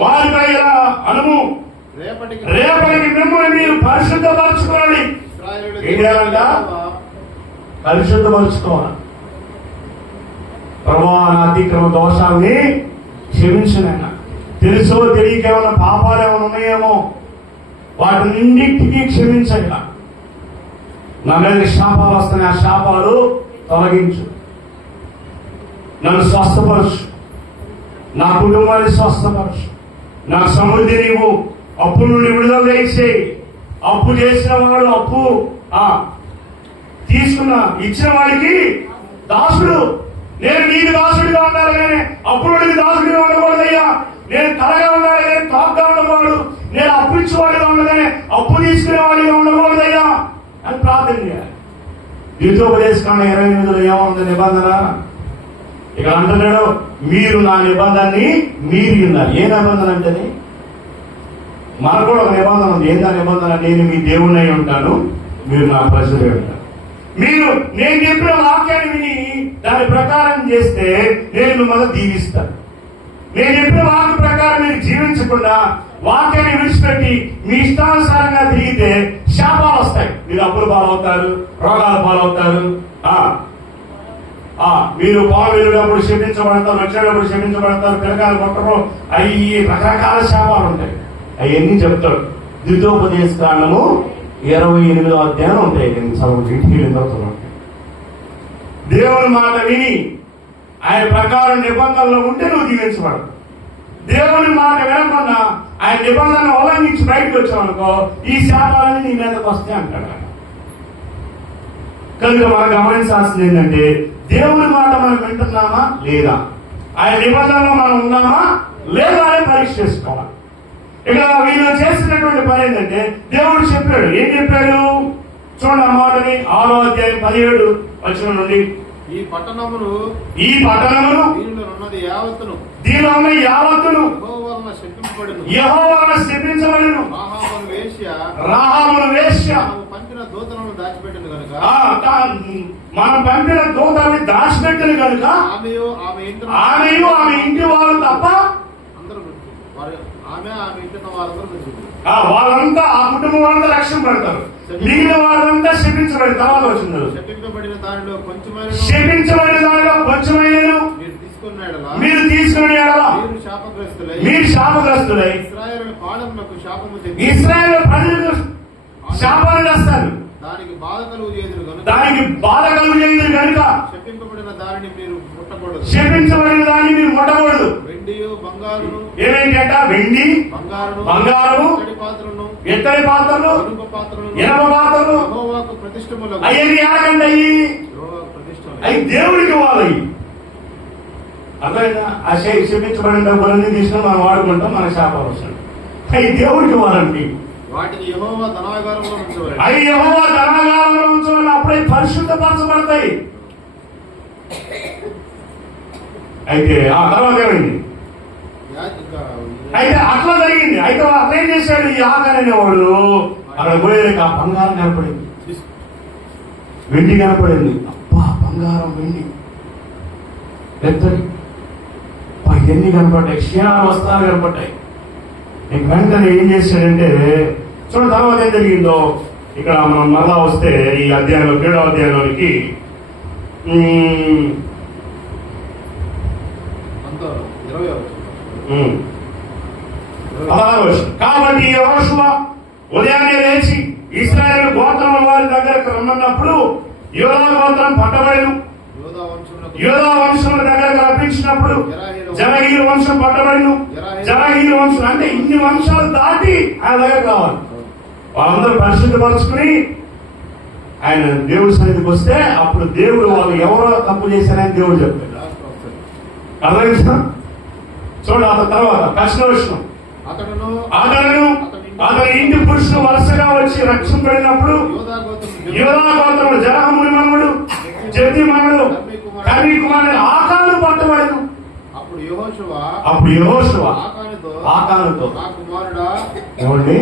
వారిపై అనుము రేపటికి మిమ్మల్ని మీరు పరిశుద్ధపరచుకోవాలి. ఇశ్రాయేలు ఏం చేయాలంట? పరిశుద్ధపరచుకోవాలి. ప్రభువా, నా అతిక్రమ దోషాన్ని క్షమించునైనా. తెలుసో తెలియక ఏమైనా పాపాలు ఏమైనా ఉన్నాయేమో వాటినిన్నింటినీ క్షమించగల. నా మీద శాపాలు వస్తున్నాయి, ఆ శాపాలు తొలగించు. నన్ను స్వస్థపరచు, నా కుటుంబాన్ని స్వస్థపరచు, నా సమృద్ధి నీవు. అప్పు నుండి విడుదల చేసేయి. అప్పు చేసిన వాడు అప్పు తీసుకున్న ఇచ్చిన వాడికి దాసుడు. నేను నీకు దాసుడిగా ఉండాలి కానీ అప్పు నుండి దాసుడిగా ఉండకూడదయ్యా. నేను తలగా ఉండాలి కానీ తాప్గా ఉండకూడదు. నేను అప్పు ఇచ్చేవాడిగా ఉండగానే అప్పు తీసుకునే వాడిగా ఉండకూడదయ్యా అని ప్రార్థన చేయాలి. ద్వితోపదేశకాండ 28లో ఏముంది నిబంధన? ఇక్కడ అంటున్నాడు, మీరు నా నిబంధనని మీరి ఉన్నారు. ఏ నిబంధన అంటే మనకు కూడా ఒక నిబంధన ఉంది. ఏందా నిబంధన? నేను మీ దేవుణ్ణి అయి ఉంటాను, మీరు నా ప్రజలే ఉంటారు. మీరు నేను చెప్పిన వాక్యాన్ని విని దాని ప్రకారం చేస్తే నేను మిమ్మల్ని దీవిస్తాను. నేను చెప్పిన వాక్య ప్రకారం మీరు జీవించకుండా వాక్యాన్ని విడిచిపెట్టి మీ ఇష్టానుసారంగా తిరిగితే శాపాలు వస్తాయి. మీరు అప్పుల పాలవుతారు, రోగాల పాలవుతారు. మీరు పాలు వెళ్ళినప్పుడు క్షమించబడతారు, వచ్చేటప్పుడు క్షమించబడతారు, పిల్లకాయలు కొట్టరు. అవి రకరకాల శాపాలు ఉంటాయి. అవన్నీ చెప్తాడు. ద్వితోపదేశ కాండము 28వ అధ్యాయం ఉంటాయి. దేవుని మాట విని ఆయన ప్రకారం నిబంధనలో ఉంటే నువ్వు దీవించబడదు. దేవుని మాట వినకుండా ఆయన నిబంధన ఉల్లంఘించి బయటకు వచ్చామనుకో ఈ శాపాలన్నీ నీ మీదకి వస్తాయి అంటాడు. కనుక మనం గమనించాల్సింది ఏంటంటే దేవుని మాట మనం వింటున్నామా లేదా, ఆయన నిబంధనలో మనం ఉన్నామా లేదా అని పరీక్ష చేసుకోవాలి. ఇక వీళ్ళు చేసినటువంటి పని ఏంటంటే దేవుడు చెప్పాడు. ఏం చెప్పాడు చూడండి ఆ మాటని. 6వ అధ్యాయం 17 వచనం నుండి, ఈ పట్టణమును దీనిలో ఉన్న యావత్తును యెహోవా వలన శపించబడెను. రాహాబును వేశ్య పంపిన దూతలను దాచిపెట్టింది కనుక, మనం పంపిన దూతలని దాచిపెట్టిన కనుక ఆమెయు ఆమె ఇంటి వారు తప్ప అందరూ ఆమె ఇంటిన వారందరూ వాళ్ళంతా ఆ కుటుంబం వాళ్ళంతా రక్షణ పడతారు. మిగిలిన వాళ్ళంతా శపించబడి తర్వాత వచ్చింది. శపించబడిన దానిలో కొంచెమైన మీరు తీసుకుని మీరు శాపగ్రస్తులై ఇశ్రాయేలు ప్రజలకు శాపాలు చేస్తారు. దానికి బాధ కలుగు చేయదు కనుక శపించబడిన దానిని మీరు ముట్టకూడదు. వెండియు బంగారును ఏమేంటంట? వెండి బంగారము ఎత్తడి పాత్రలు ఇనప పాత్రలు అవన్నీ ఆగండి. అవి దేవుడికి ఇవ్వాలి. అర్థమైందా? ఆ శపించబడిన డబ్బులన్నీ తీసుకుని మనం వాడుకుంటాం, మన శాపాలు వస్తాయి. అవి దేవుడికి ఇవ్వాలండి. వాటిని యెహోవా ధనాగారంలో ఉంచవాలి. అవి యెహోవా ధనాగారంలో ఉంచవాలి. అప్పుడే పరిశుద్ధపరచబడతాయి. అయితే ఆ తర్వాత ఏమైంది? అయితే అట్లా జరిగింది. అయితే అట్లా ఏం చేశాడు? ఈ ఆకారనేవాడు అక్కడ పోయేది. ఆ బంగారం కనపడింది, వెండి కనపడింది. అబ్బా, బంగారం వెండి ఎత్తడి ఎన్ని కనపడ్డాయి, క్షీణాలు వస్త్రాలు కనపడ్డాయి. ఇంక వెంటనే ఏం చేశాడంటే చూడండి తర్వాత ఏం జరిగిందో. ఇక్కడ మనం మరలా వస్తే ఈ అధ్యాయంలో 7వ అధ్యాయంలోనికి కాబట్టి యెహోషువ ఉదయాన్నే లేచి ఇశ్రాయేలు గోత్రముల వారి దగ్గరకు రమ్మన్నప్పుడు యూదా గోత్రం పట్టబడెను. యూదా వంశముల దగ్గరకు రప్పించినప్పుడు జరహీలు వంశం పట్టబడిను. జరహీలు వంశం అంటే ఇన్ని వంశాలు దాటి ఆయన దగ్గర కావాలి. వాళ్ళందరూ పరిశుద్ధపరచుకుని ఆయన దేవుడి సన్నిధికి వస్తే అప్పుడు దేవుడు వాళ్ళు ఎవరో తప్పు చేశారని దేవుడు చెప్తాడు. అర్థమైందా? చూడండి ఆ తర్వాత కష్టం అతని ఇంటి పురుషులు వరుసగా వచ్చి రక్షింపబడినప్పుడు యూదా గోత్రముడు జరహముని మనుడు జబ్ది మనుడు కర్మీ కుమారుడు ఆకాను పట్టబడను. అప్పుడు యెహోషువ ఆకానుతో ఏమండి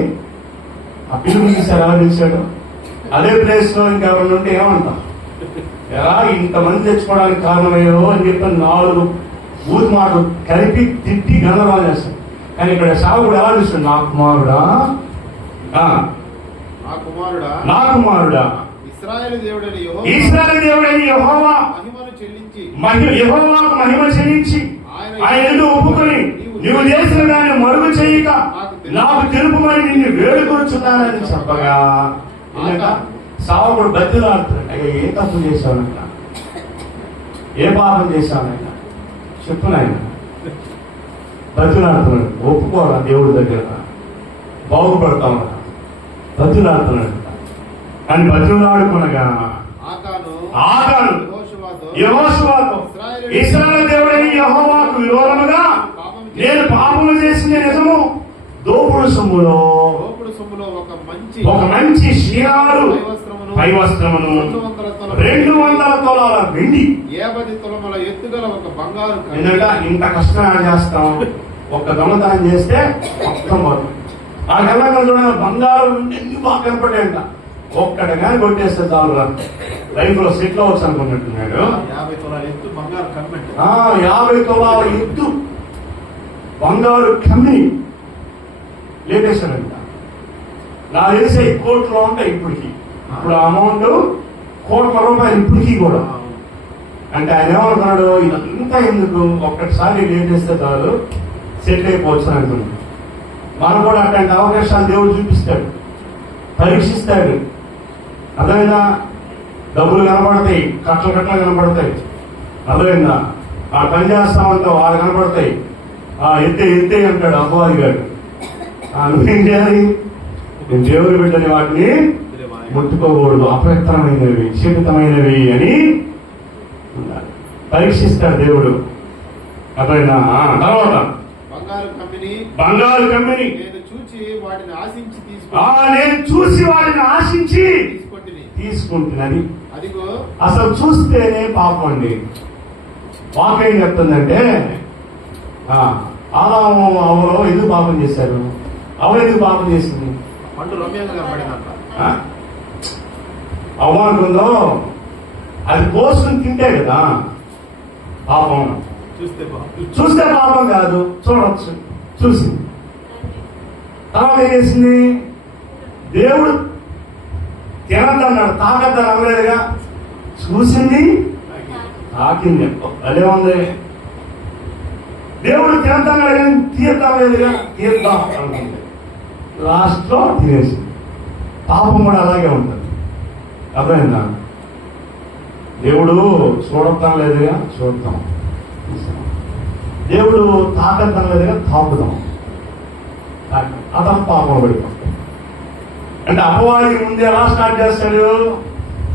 ఆ పిలుపు తీశారు. ఎలా పిలిచాడు? అదే ప్లేస్ లో ఇంకెవరి నుండి ఏమంటాం ఎలా ఇంతమంది తెచ్చుకోవడానికి కారణమయ్యో అని చెప్పి 4 ఊరి మాటలు కలిపి తిట్టి గందరగోళం చేస్తాడు. కానీ ఇక్కడ సావుడు ఎలా చూస్తుంది? నా కుమారుడా, నా కుమారుడా, నా కుమారుడా, ఇశ్రాయేలు దేవుడైన ఇశ్రాయేలు దేవుడైన యెహోవా మహిమను చెల్లించి యెహోవాకు మహిమ చెల్లించి ఆయన ఎదుట ఒప్పుకొని నీవు చేసిన దాన్ని మరుగు చేయక నాకు తెలుపుమని నిన్ను వేడుకొచ్చున్నానని చెప్పగా సావుడు బతిలాడుతున్నాడు. అయ్యా, ఏ తప్పు చేశానైనా, ఏ పాపం చేశానైనా చెప్పు నాయన. బతిలాడుతున్నాడు. ఒప్పుకోరా దేవుడి దగ్గర, బాగుపడతావు. బతిలాడుతున్నాడు. అని బతిలాడుకునగా ఆకాను యెహోషువతో ఇశ్రాయేలు దేవుడైన యెహోవాకు విరోధముగా నేను పాపము చేసిన నిజము, దోపుడు సొమ్ములో ఒక మంచి షీరారు పై వస్త్రమును 200 తులాల వెండి, 50 తులముల ఎత్తుగల ఒక బంగారు ఎందుకంటే ఇంత కష్టం చేస్తాం. ఒక్క దొంగతనం చేస్తే మొత్తం పోతుంది. ఆ కళ్ళ బంగారం ఎన్ని బాగా కనపడేంట. ఒక్కడ కానీ కొట్టేస్తే చాలు రా, లైఫ్ లో సెటిల్ అవచ్చు అనుకున్నట్టున్నాడు. 50 తులాల ఎత్తు బంగారు కమ్మెట్, 50 తులాల ఎత్తు బంగారు కమ్మి లేపేశాడంట. నాకు తెలిసే కోట్లో ఉంటాయి ఇప్పటికి. ఇప్పుడు అమౌంట్ ₹1,00,00,000 ఇప్పటికీ కూడా. అంటే ఆయన ఏమనుకున్నాడు, ఇదంతా ఎందుకు, ఒక్కసారి లేపేస్తే చాలు సెటిల్ అయిపోవచ్చు అనుకున్నాడు. మనం కూడా అట్లాంటి అవకాశాలు దేవుడు చూపిస్తాడు, పరీక్షిస్తాడు. అర్థమైందా? డబ్బులు కనపడతాయి, కట్టలు కనపడతాయి. అర్థమైందా? ఆ పని చేస్తామంటే వాళ్ళు కనపడతాయి. ఎత్తే అంటాడు అపవాది గారు. నువ్వేం చేయాలి? నేను దేవుడు బిడ్డని వాటిని ముట్టుకోకూడదు, అపవిత్రమైనవి, శీతమైనవి అని పరీక్షిస్తాడు దేవుడు. అర్థమైందా? తర్వాత బంగారు కమ్మిని నేను చూసి వాటిని ఆశించి తీసుకుంటున్నది. అదిగో అసలు చూస్తేనే పాపం అండి. వాక్యం ఏం చెప్తుందంటే, ఆదాము అవలో ఎందుకు పాపం చేశారు? అవ ఎందుకు పాపం చేసింది? పండు రమ్యంగా కనపడిందంట. అవనుకుందో అది కోసుకుని తింటే కదా పాపం. చూస్తే పాపం కాదు, చూడవచ్చు. చూసింది. తర్వాత ఏం చేసింది? దేవుడు తినద్దన్నాడు, తాకద్దని అనలేదుగా. చూసింది, తాకింది. అదే ఉంది. దేవుడు తినద్దన్నాడు కానీ తీర్థం లేదుగా, తీర్థం అనుకుంది. లాస్ట్ లో తినేసింది. పాపం కూడా అలాగే ఉంటుంది. అర్థమైందా? దేవుడు చూడటం లేదుగా, చూడతాం. దేవుడు తాకద్దం లేదుగా, తాకుదాం. అతను పాపం పడిపోతాం. అంటే అపవాది ముందు ఎలా స్టార్ట్ చేస్తాడు?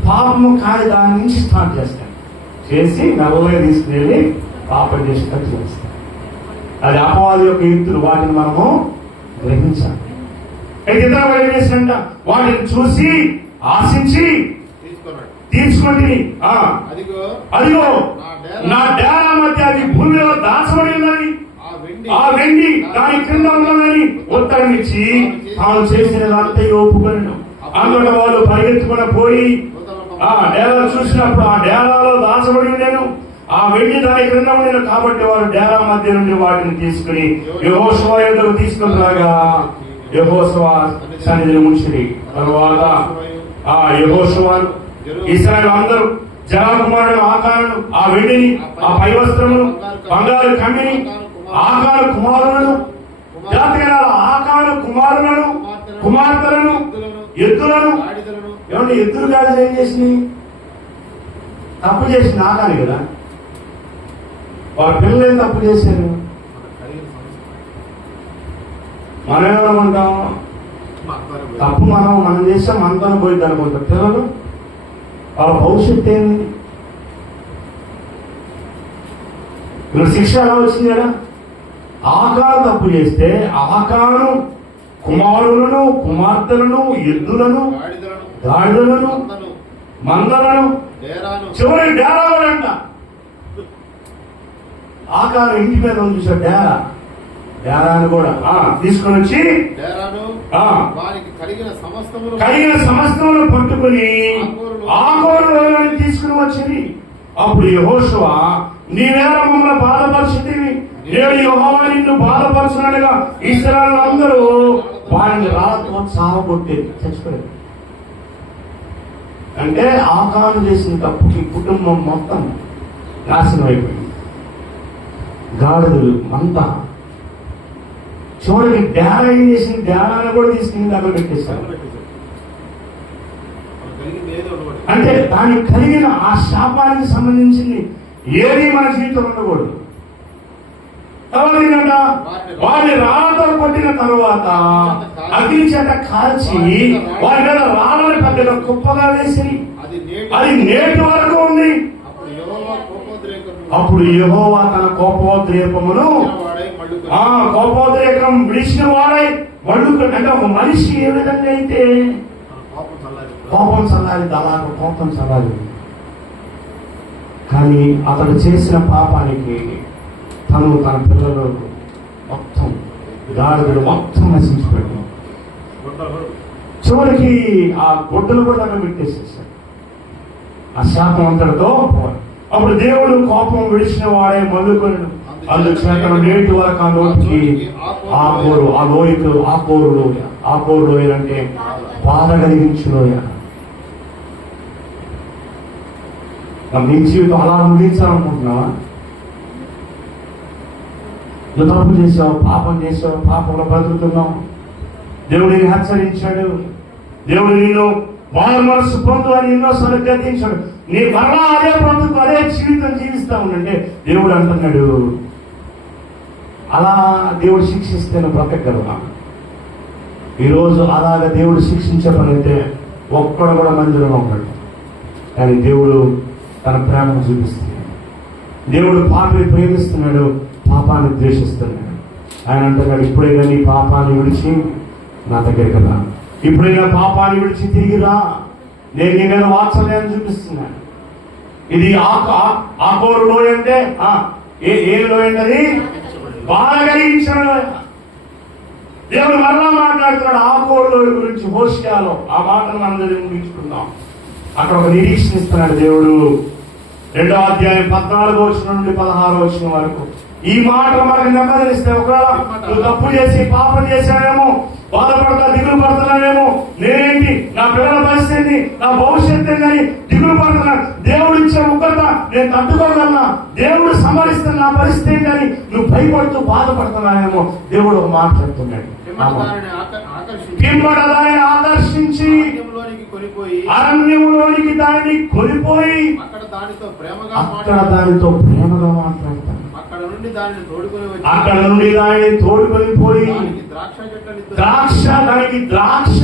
పాపము కాని దాని నుంచి స్టార్ట్ చేస్తాడు. చేసి నల్లగా తీసుకుని పాపం చేసినట్టు చేస్తాడు. అది అపవాది యొక్క యుక్తులు. వాటిని మనము గ్రహించాలి. అయితే ఇతర ఏం చేసినంట? వాటిని చూసి ఆశించి తీసుకొని అదిగో నా డేరా మధ్య అది భూమిలో దాచబడి ఉన్నది, ఆ వెండి దాని క్రింద ఉన్నదని ఉత్తరం ఇచ్చి తాను చేసినదంతా ఒప్పుకొనెను. అందులో వాళ్ళు పరిగెత్తుకుని పోయి ఆ డేరా చూసినప్పుడు ఆ డేరాలో దాచబడి ఉండేను, ఆ వెండి దాని క్రింద ఉండేను. కాబట్టి వారు డేరా మధ్య నుండి వాటిని తీసుకుని యెహోషువ యొద్దకు తీసుకుని రాగా యెహోషువ సన్నిధిని ఉంచిరి. తరువాత ఆ యెహోషువ ఇశ్రాయేలు అందరూ జనకుమారుడు ఆకాను ఆ వెండిని, ఆ పై వస్త్రమును, బంగారు కమ్మిని, ఆకాను కుమారులను, జాతిగణాల ఆకాను కుమారులను, కుమార్తెలను, ఎద్దులను. ఏమంటే ఎద్దులు కాదు ఏం చేసింది? తప్పు చేసింది ఆకాను కదా. వారి పిల్లలు ఏం తప్పు చేశారు? మనం ఏమనుకుంటాం? తప్పు మనం చేసాం, మనతో పోయింది అనుకుంటాం. పిల్లలు వాళ్ళ భవిష్యత్తు ఏంది? ఇక్కడ శిక్ష ఎలా వచ్చింది కదా? ఆకాను తప్పు చేస్తే ఆకాను కుమారులను, కుమార్తెలను, ఎద్దులను, గాడిదలను, మందలను, చివరి డేరాలంట. ఆకాను ఇంటి మీద చూసాడు డేరా. డేరాను కూడా తీసుకొని వచ్చి కలిగిన సమస్తమును పట్టుకుని ఆకోరులను తీసుకుని వచ్చింది. అప్పుడు యెహోషువ నీవేళ మమ్మల్ని బాధపరిచితివి, నేను యెహోవా నిన్ను బాధపరుచున్నాడుగా ఇశ్రాయేలు అందరూ వారిని రాళ్ళతో చావగొట్టేది, చచ్చిపోయారు. అంటే ఆకాను చేసిన తప్పుకి కుటుంబం మొత్తం నాశనం అయిపోయింది. గాడిదలు అంతా చివరికి ధ్యానం ఏం చేసింది, ధ్యానాన్ని కూడా తీసుకుని దగ్గర పెట్టేశారు. అంటే దానికి కలిగిన ఆ శాపానికి సంబంధించింది ఏది మన జీవితంలో ఉండకూడదు. వారిని రాళ్ళతో కొట్టిన తరువాత అగ్ని చేత కాల్చి వారి మీద రాళ్ళని పెద్దగా కుప్పగా వేసి అది నేటి వరకు ఉంది. అప్పుడు యెహోవా తన కోపోద్రేకమును కోపోద్రేకం విడిచిన వాడై మళ్ళీ అంటే ఒక మనిషి ఏ విధంగా అయితే కోపం చల్లాలి, అలాగ కోపం చల్లాలి. కానీ అతడు చేసిన పాపానికి తను తన పిల్లలు మొత్తం గాడిదలు మొత్తం నశించిపోయాడు. చివరికి ఆ గొడ్డలు కూడా అక్కడ పెట్టేసేసాడు. ఆ శాపం అంతటితో అప్పుడు దేవుడు కోపం విడిచిన వాడే మొదలుకొని అందుచేత నేటి వరకు ఆ నోటికి ఆకోరు, ఆ లోయకు ఆకోరు లోయ, ఆకోరు లోయ అంటే బాధ కలిగించు లోయ. నీ జీవితం అలా ముగించాలనుకుంటున్నావా? నువ్వు తప్పు చేసావు, పాపం చేసావు, పాపంలో బ్రతుకుతున్నావు. దేవుడు నిన్ను హెచ్చరించాడు. దేవుడు నిన్ను వారి మనసు పొందు అని ఎన్నోసార్లు గద్దించాడు. నీ మరలా అదే బ్రతుకు, అదే జీవితం జీవిస్తా ఉండంటే దేవుడు అంటున్నాడు, అలా దేవుడు శిక్షిస్తే నువ్వు బ్రతకగలవా? ఈరోజు అలాగ దేవుడు శిక్షించే పని అయితే ఒక్కడు కూడా మందిరంలో ఉంటాడు. కానీ దేవుడు తన ప్రేమను చూపిస్తున్నాడు. దేవుడు పాపిని ప్రేమిస్తున్నాడు, పాపాన్ని ద్వేషిస్తున్నాడు. ఆయన అంటున్నాడు, ఇప్పుడైనా నీ పాపాన్ని విడిచి నా దగ్గరికి రా, ఇప్పుడైనా పాపాన్ని విడిచి తిరిగి రా, నేను నీ మీద వాత్సల్యాన్ని చూపిస్తున్నాను. ఇది ఆకోరు లోయ అంటే ఏ లోయ అంటే బాధ కలిగించిన లోయ. దేవుడు మరలా మాట్లాడుతున్నాడు ఆకోరు లోయ గురించి హోషేయలో. ఆ మాటను మనం ముగించుకుందాం. అక్కడ ఒక నిరీక్షణ ఇస్తున్నాడు దేవుడు. 2వ అధ్యాయం 14వ వచనం నుండి 16వ వచనం వరకు ఈ మాట మనకు నెమ్మదినిస్తే, ఒకవేళ నువ్వు తప్పు చేసి పాపం చేశానేమో, బాధపడతా దిగులు పడుతున్నానేమో, నేనేంటి, నా పిల్లల పరిస్థితి, నా భవిష్యత్తు ఏంటని దిగులు పడుతున్నా, దేవుడు ఇచ్చే ఉగ్రత నేను తట్టుకోగలనా, దేవుడు సంహరిస్తున్న నా పరిస్థితి ఏంటని నువ్వు భయపడుతూ బాధపడుతున్నానేమో, దేవుడు ఒక మాట్లాడుతున్నాడు. దానిని ఆకర్షించి అరణ్యంలోనికి దానిని కొనిపోయి అక్కడ దానితో ప్రేమగా మాట్లాడతాను. అక్కడ నుండి దానిని తోడుకొని పోయి దానికి ద్రాక్ష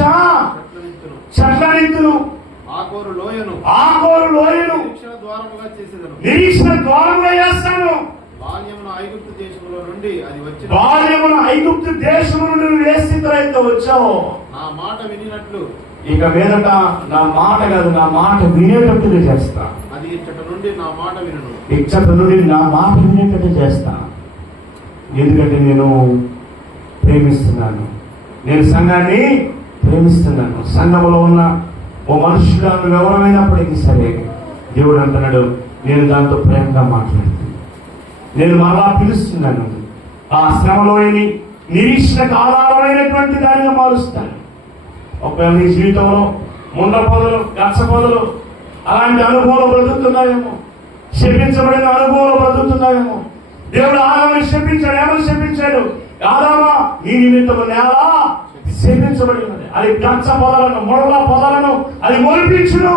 చెట్లనిత్తును ఆకోరు లోయను నిరీక్షణ ద్వారముగా చేస్తాను. బాల్యమున ఐగుప్తు దేశములో నుండి నువ్వు ఏ స్థితిలో అయితే వచ్చావో నా మాట వినినట్లు ఇక మీదట నా మాట కాదు, నా మాట వినేటట్టుగా చేస్తా. అది ఇచ్చట నుండి నా మాట వినేటట్టు చేస్తా. ఎందుకంటే నేను ప్రేమిస్తున్నాను, నేను సంఘాన్ని ప్రేమిస్తున్నాను. సంఘంలో ఉన్న ఓ మనుషుడు ఎవరైనప్పటికీ సరే దేవుడు అంటున్నాడు, నేను దాంతో ప్రేమగా మాట్లాడుతున్నాను, నేను మరలా పిలుస్తున్నాను. ఆ శ్రమలోని నిరీక్షణకు ఆధారమైనటువంటి దానిగా మారుస్తాను. ఒకవేళ నీ జీవితంలో ముండ పొదలు, గచ్చ పొదలు అలాంటి అనుభవంలో బ్రతుకుతున్నాయేమో, శపించబడిన అనుభవంలో బ్రతుకుతున్నాయేమో. దేవుడు ఆదాముని శపించాడు. ఏమని శపించాడు? ఆదామా, నీ నిమిత్తము నేల శపించబడినది, అది గచ్చ పొదలను, ముళ్ళ పొదలను అది మొలిపించును.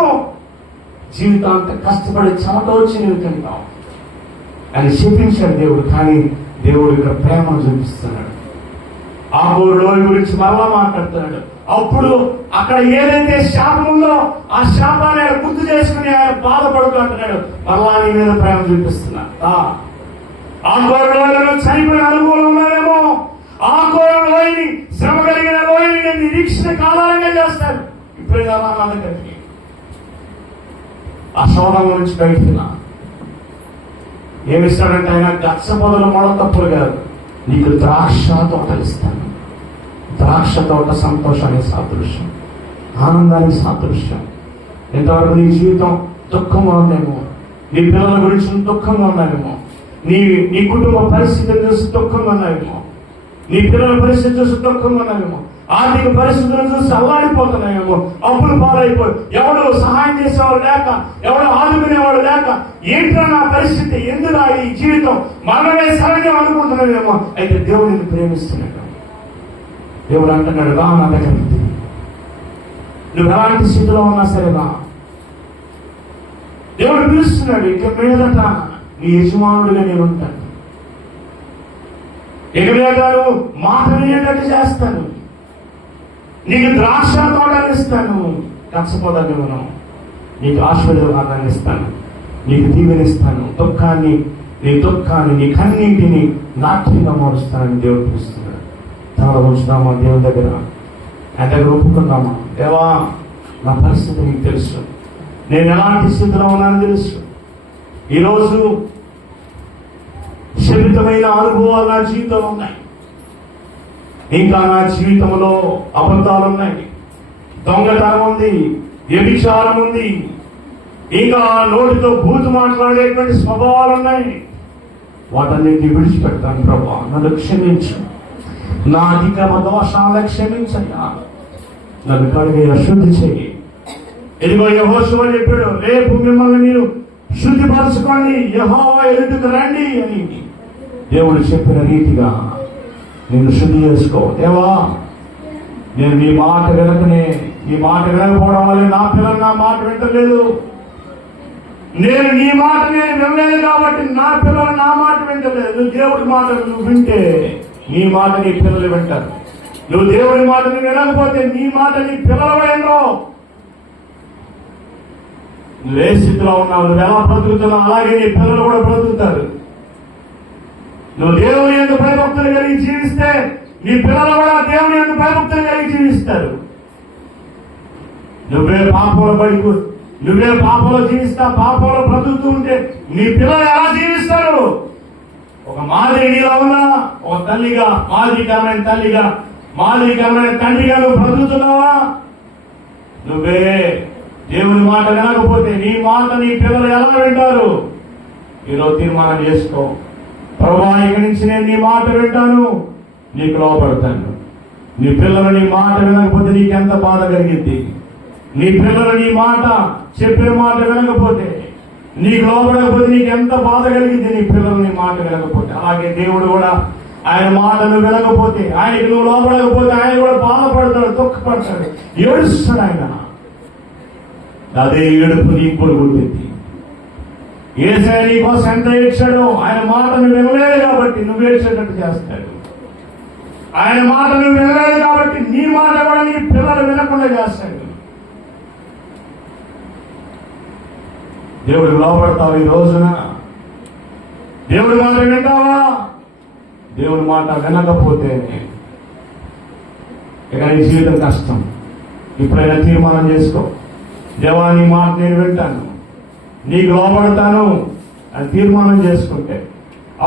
జీవితాంతా కష్టపడి చెమట వచ్చి నువ్వు తింటావు అని శపించాడు దేవుడు. కానీ దేవుడు ఇక్కడ ప్రేమను చూపిస్తున్నాడు. ఆ లోయ గురించి మరలా మాట్లాడుతున్నాడు. అప్పుడు అక్కడ ఏదైతే శాపం ఉందో ఆ శాపాన్ని ఆయన గుర్తు చేసుకుని ఆయన బాధపడుతూ అంటున్నాడు, మరలా నీ మీద ప్రేమ చూపిస్తున్నా. ఆ లోయలో చనిపోయిన అనుభవం ఉన్నారేమో, ఆ లోయని, శ్రమ కలిగిన లోయని నేను నిరీక్షణకు ఆధారంగా చేస్తాను. ఇప్పుడే నా దగ్గరికి ఆ శోధం గురించి బయటికి ఏమిస్తాడంటే ఆయన గచ్చ పొదలు మొడ తప్పులు కాదు, నీకు ద్రాక్ష తోటలు ఇస్తాను. ద్రాక్ష తోట సంతోషానికి సాదృశ్యం, ఆనందానికి సాదృశ్యం. ఇంతవరకు నీ జీవితం దుఃఖంగా ఉందేమో, నీ పిల్లల గురించి దుఃఖంగా ఉన్నావేమో, నీ నీ కుటుంబ పరిస్థితిని చూసి దుఃఖంగా ఉన్నావేమో, నీ పిల్లల పరిస్థితి చూసి దుఃఖంగా ఉన్నావేమో, ఆర్థిక పరిస్థితులను చూసి అల్లాడిపోతున్నాయేమో, అప్పులు పాలైపోయి ఎవడు సహాయం చేసేవాడు లేక, ఎవడు ఆదుకునేవాడు లేక, ఏంట్రా నా పరిస్థితి, ఎందుకు ఈ జీవితం, మనమే సరైన అనుకుంటున్నావేమో. అయితే దేవుడిని ప్రేమిస్తున్నాడు. దేవుడు అంటున్నాడు, రా నా దగ్గరికి, నువ్వు ఎలాంటి స్థితిలో ఉన్నా సరే రా. దేవుడు పిలుస్తున్నాడు, ఇక మీదట నీ యజమానుడిగా నేను ఉంటాను, ఇక మీద మాట వినేటట్టు చేస్తాను, నీకు ద్రాక్ష తోటని ఇస్తాను, కచ్చపోదాన్ని మనం నీకు ఆశీర్వాదాన్ని ఇస్తాను, నీకు దీవెనిస్తాను, నీ దుఃఖాన్ని నీ కన్నీటిని నాట్యంగా మారుస్తానని దేవుడు పిలుస్తున్నాడు. తమలో ఉంచుదామా దేవుని దగ్గర, ఆయన దగ్గర ఒప్పుకుందామా, దేవా నా పరిస్థితి నీకు తెలుసు, నేను ఎలాంటి స్థితిలో ఉన్నానో తెలుసు. ఈరోజు శరీరమైన అనుభవాలు నా జీవితంలో ఉన్నాయి, ఇంకా నా జీవితంలో అబద్ధాలు ఉన్నాయి, దొంగతనం ఉంది, వ్యభిచారం ఉంది, ఇంకా నోటితో బూతు మాట్లాడేటువంటి స్వభావాలు ఉన్నాయి. వాటన్నిటిని విడిచిపెడతాను ప్రభా, నన్ను క్షమించు, నా అధిక్రమ దోషాలను క్షమించయ్యా, నన్ను కడిగి అశుద్ధి చెయ్యి. ఇదిగో యెహోషువ చెప్పాడు, రేపు మిమ్మల్ని మీరు శుద్ధిపరచుకోండి, యెహోవా ఎదుటకు రండి అని దేవుడు చెప్పిన రీతిగా నేను శుద్ధి చేసుకో. దేవా, నేను నీ మాట వినకపోవడం వల్ల నా పిల్లలు నా మాట వింటలేదు, నేను నీ మాట వినలేదు కాబట్టి నా పిల్లలు నా మాట వింటలేదు. నువ్వు దేవుడి మాట నువ్వు వింటే నీ మాట నీ పిల్లలు వింటారు, నువ్వు దేవుడి మాటని వినకపోతే నీ మాట నీ పిల్లలు వినరు. నువ్వు ఏ స్థితిలో ఉన్నావు, నువ్వు ఎలా బ్రతుకుతున్నావు, అలాగే నీ పిల్లలు కూడా బ్రతుకుతారు. నువ్వు దేవుని యందు భయభక్తులు కలిగి జీవిస్తే నీ పిల్లలు కూడా దేవుని యందు భయభక్తులు కలిగి జీవిస్తారు. నువ్వే పాపంలో జీవిస్తా, పాపంలో బ్రతుకుతూ ఉంటే నీ పిల్లలు ఎలా జీవిస్తారు? ఒక మాదిరి నీలా ఉన్నా, ఒక తల్లిగా, మాదిరికరమైన తల్లిగా, మాదిరికరమైన తండ్రిగా నువ్వు బ్రతుకుతున్నావా? నువ్వే దేవుని మాట వినకపోతే నీ మాట నీ పిల్లలు ఎలా వింటారు? ఈరోజు తీర్మానం చేసుకో, ప్రభువా ఇక నుంచి నేను నీ మాట వింటాను, నీకు లోపడతాను. నీ పిల్లలు నీ మాట వినకపోతే నీకెంత బాధ కలిగింది? నీ పిల్లలు నీ మాట చెప్పిన మాట వినకపోతే, నీకు లోపడకపోతే నీకెంత బాధ కలిగింది? నీ పిల్లలు నీ మాట వినకపోతే. అలాగే దేవుడు కూడా ఆయన మాటను వినకపోతే, ఆయనకి నువ్వు లోపడకపోతే ఆయన కూడా బాధపడతాడు, దుఃఖపడతాడు, ఏడుస్తాడు. ఆయన అదే ఏడుపు నీ పొరుగుతుంది. యేసయ్య నీ కోసం ఎంత ఏడ్చాడో, ఆయన మాటను వినలేదు కాబట్టి నువ్వు ఏడ్చేటట్టు చేస్తాడు. ఆయన మాటను వినలేదు కాబట్టి నీ మాట కూడా నీ పిల్లలు వినకుండా చేస్తాడు. దేవుడికి లోపడతావు ఈ రోజున? దేవుడి మాట వింటావా? దేవుడి మాట వినకపోతే ఇక నీ జీవితం కష్టం. ఇప్పుడైనా తీర్మానం చేసుకో, దేవా నీ మాట నేను వింటాను, నీకు లోపడతాను అని తీర్మానం చేసుకుంటే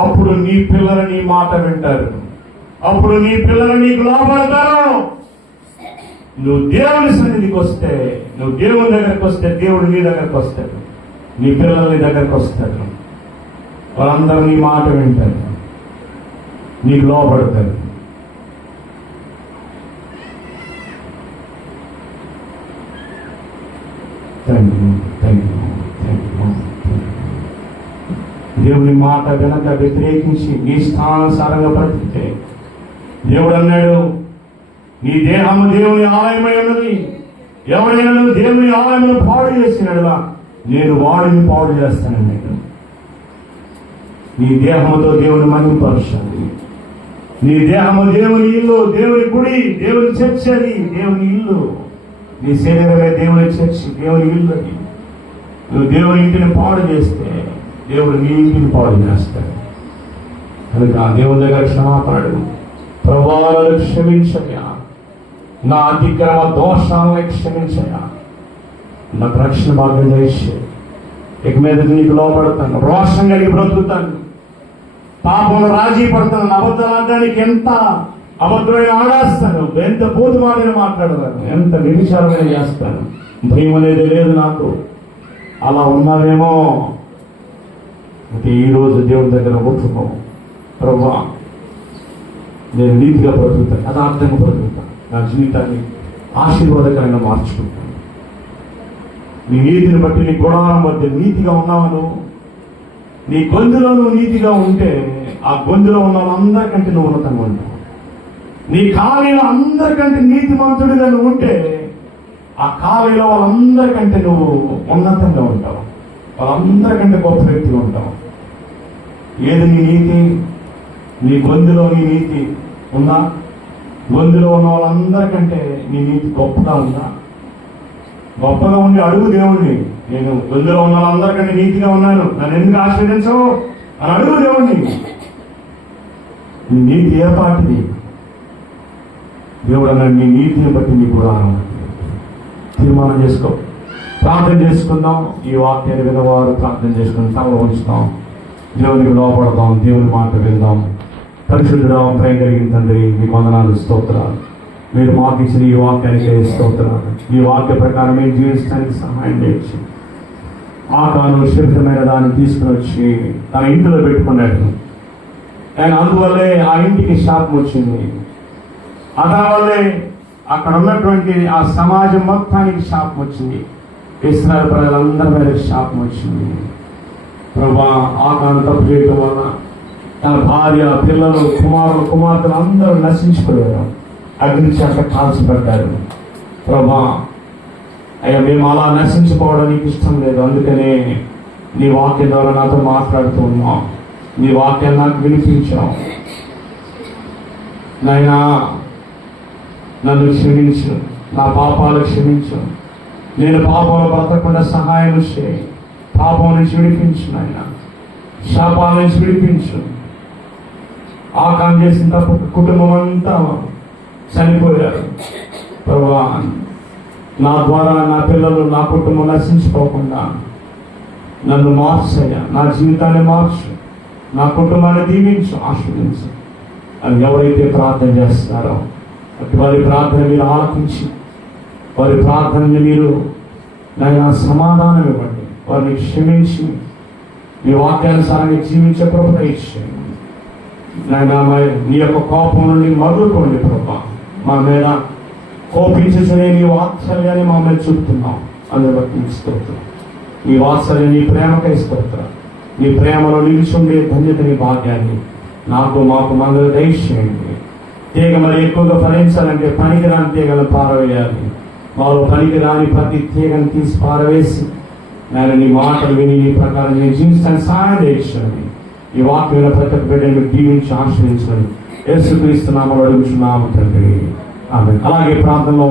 అప్పుడు నీ పిల్లలు నీ మాట వింటారు, అప్పుడు నీ పిల్లలు నీకు లోపడతారు. నువ్వు దేవుని సన్నిధికి వస్తే, నువ్వు దేవుని దగ్గరకు వస్తే దేవుడు నీ దగ్గరకు వస్తాడు, నీ పిల్లలు నీ దగ్గరకు వస్తాడు. వాళ్ళందరూ నీ మాట వింటారు, నీకు లోపడతారు. దేవుని మాట వెనక వ్యతిరేకించి నీ స్థానానుసారంగా బ్రతికితే, దేవుడు అన్నాడు, నీ దేహము దేవుని ఆలయమై ఉన్నది, ఎవరైనా నువ్వు దేవుని ఆలయమును పాడు చేసినడుగా నేను వాడిని పాడు చేస్తానన్నాడు. నీ దేహముతో దేవుని మహిమపరచాలి. నీ దేహము దేవుని ఇల్లు, దేవుని గుడి, దేవుని చర్చ్, అది దేవుని ఇల్లు. నీ శరీరమే దేవుని చర్చ్, దేవుని ఇల్లు. నువ్వు దేవుని ఇంటిని పాడు చేస్తే దేవుడు నీ ఇంటిని పాడు చేస్తాడు. కనుక దేవుని దగ్గర క్షమాపణడు, ప్రభావాలను క్షమించయ్యా, నా అతిక్రమ దోషాలను క్షమించయ్యా, నాకు రక్షణ భాగ్యం చేసి ఇక మీద నీకు లోపడతాను, రోషం కలిగి బ్రతుకుతాను, పాపంలో రాజీ పడతాను, అబద్ధానికి ఎంత అబద్ధమైన ఆడేస్తాను, ఎంత బూతుమాటలు మాట్లాడతాను, ఎంత వ్యభిచారమైన చేస్తాను, భయం అనేది లేదు నాకు. అలా ఉన్నావేమో, అంటే ఈ రోజు దేవుని దగ్గర ఒప్పుకో, ప్రభా నేను నీతిగా బ్రతుకుతాను, యథార్థంగా బ్రతుకుతాను, నా జీవితాన్ని ఆశీర్వాదకరంగా మార్చుకుంటాను. నీ నీతిని బట్టి నీ గుణాల మధ్య నీతిగా ఉన్నావు. నీ గొంతులో నువ్వు నీతిగా ఉంటే ఆ గొంతులో ఉన్న వాళ్ళందరికంటే నువ్వు ఉన్నతంగా ఉంటావు. నీ కాలేలో అందరికంటే నీతిమంతుడిగా నువ్వు ఉంటే ఆ కాలేలో వాళ్ళందరికంటే నువ్వు ఉన్నతంగా ఉంటావు, వాళ్ళందరికంటే గొప్ప వ్యక్తిగా ఉంటావు. ఏది నీ నీతి? నీ గొంతులో నీ నీతి ఉందా? గొంతులో ఉన్న వాళ్ళందరికంటే నీ నీతి గొప్పగా ఉందా? గొప్పగా ఉండి అడుగు దేవుణ్ణి, నేను గొంతులో ఉన్న వాళ్ళందరికంటే నీతిగా ఉన్నాను, నన్ను ఎందుకు ఆశీర్వదించవు అని అడుగు దేవుణ్ణి. నీ నీతి ఏ పాటిది? దేవుడు అన్నాడు, నీ నీతిని బట్టి నీ గుణాలు తీర్మానం చేసుకో. ప్రార్థన చేసుకుందాం. ఈ వాక్యాన్ని వినవారు ప్రార్థన చేసుకుని తమలో ఉంచుతాం, దేవునికి లోపడతాం, దేవుని మాట విందాం. పరిశుద్ధుడా, ప్రేమ కలిగిన తండ్రి, మీ వందనాలు, స్తోత్రాలు. మీరు మాకు ఇచ్చిన ఈ వాక్యానికి స్తోత్రాలు. ఈ వాక్య ప్రకారం మేము జీవించడానికి సహాయం చేయొచ్చు. ఆకాను శుద్ధమైన దాన్ని తీసుకుని వచ్చి తన ఇంటిలో పెట్టుకున్నాడు. ఆయన అందువల్లే ఆ ఇంటికి శాపం వచ్చింది. అతని వల్లే అక్కడ ఉన్నటువంటి ఆ సమాజం మొత్తానికి శాపం వచ్చింది. ఇశ్రాయేలు ప్రజలందరి మీద శాపం వచ్చింది. ప్రభా, ఆకాను తప్పు చేయటం వల్ల తన భార్య, పిల్లలు, కుమార్తెలు అందరూ నశించిపోయారు, అగ్ని చేత కాల్చబడ్డారు. ప్రభా, అయ్యా మేము అలా నశించుకోవడానికి ఇష్టం లేదు. అందుకనే నీ వాక్యం ద్వారా నాతో మాట్లాడుతూ ఉన్నాం. నీ వాక్యాన్ని నాకు వినిపించావు. నాయనా, నన్ను క్షమించు, నా పాపాలు క్షమించు, నేను పాపంలో బ్రతకకుండా సహాయం చేయి, పాపం నుంచి విడిపించు నాయన, శాపాల నుంచి విడిపించు. ఆకాం చేసిన తప్ప కుటుంబం అంతా చనిపోయారు. ప్రభా, నా ద్వారా నా పిల్లలు, నా కుటుంబం నశించుకోకుండా నన్ను మార్చయ్యా, నా జీవితాన్ని మార్చు, నా కుటుంబాన్ని దీవించు, ఆశీర్వదించు అని ఎవరైతే ప్రార్థన చేస్తున్నారో వారి ప్రార్థన మీరు ఆలకించి వారి ప్రార్థనని మీరు నాయన సమాధానం ఇవ్వండి. వారిని క్షమించి మీ వాక్యానుసారంగా జీవించే కృప దయచేయండి నాయన. నీ యొక్క కోపం నుండి మరులుకోండి ప్రభా. మా మీద కోపించే నీ వాత్సల్యాన్ని మా మీద చూపుతున్నాం. అందులో బట్టి స్తోత్రం. నీ వాత్సల్యం, నీ ప్రేమకై స్తోత్రం. నీ ప్రేమలో నిలిచుండే ధన్యతని భాగ్యాన్ని నాకు మాకు మందరూ దయచేయండి. తీగ మరి ఎక్కువగా ఫలించాలంటే పనికిరాని తీగలను పారవేయాలి. వారు పనికిరాని ప్రతి తీగను తీసి పారవేసి నేను నీ మాటలు విని నీ ప్రకారం నేను జీవిస్తాను సహాయం చేయించండి. ఈ వాక్యం ప్రతి ఒక్క బిడ్డను దీవించి ఆశ్రయించండి. యేసుక్రీస్తు నామములో అడుగుచున్నాము తండ్రి, ఆమేన్. అలాగే ప్రార్థనలో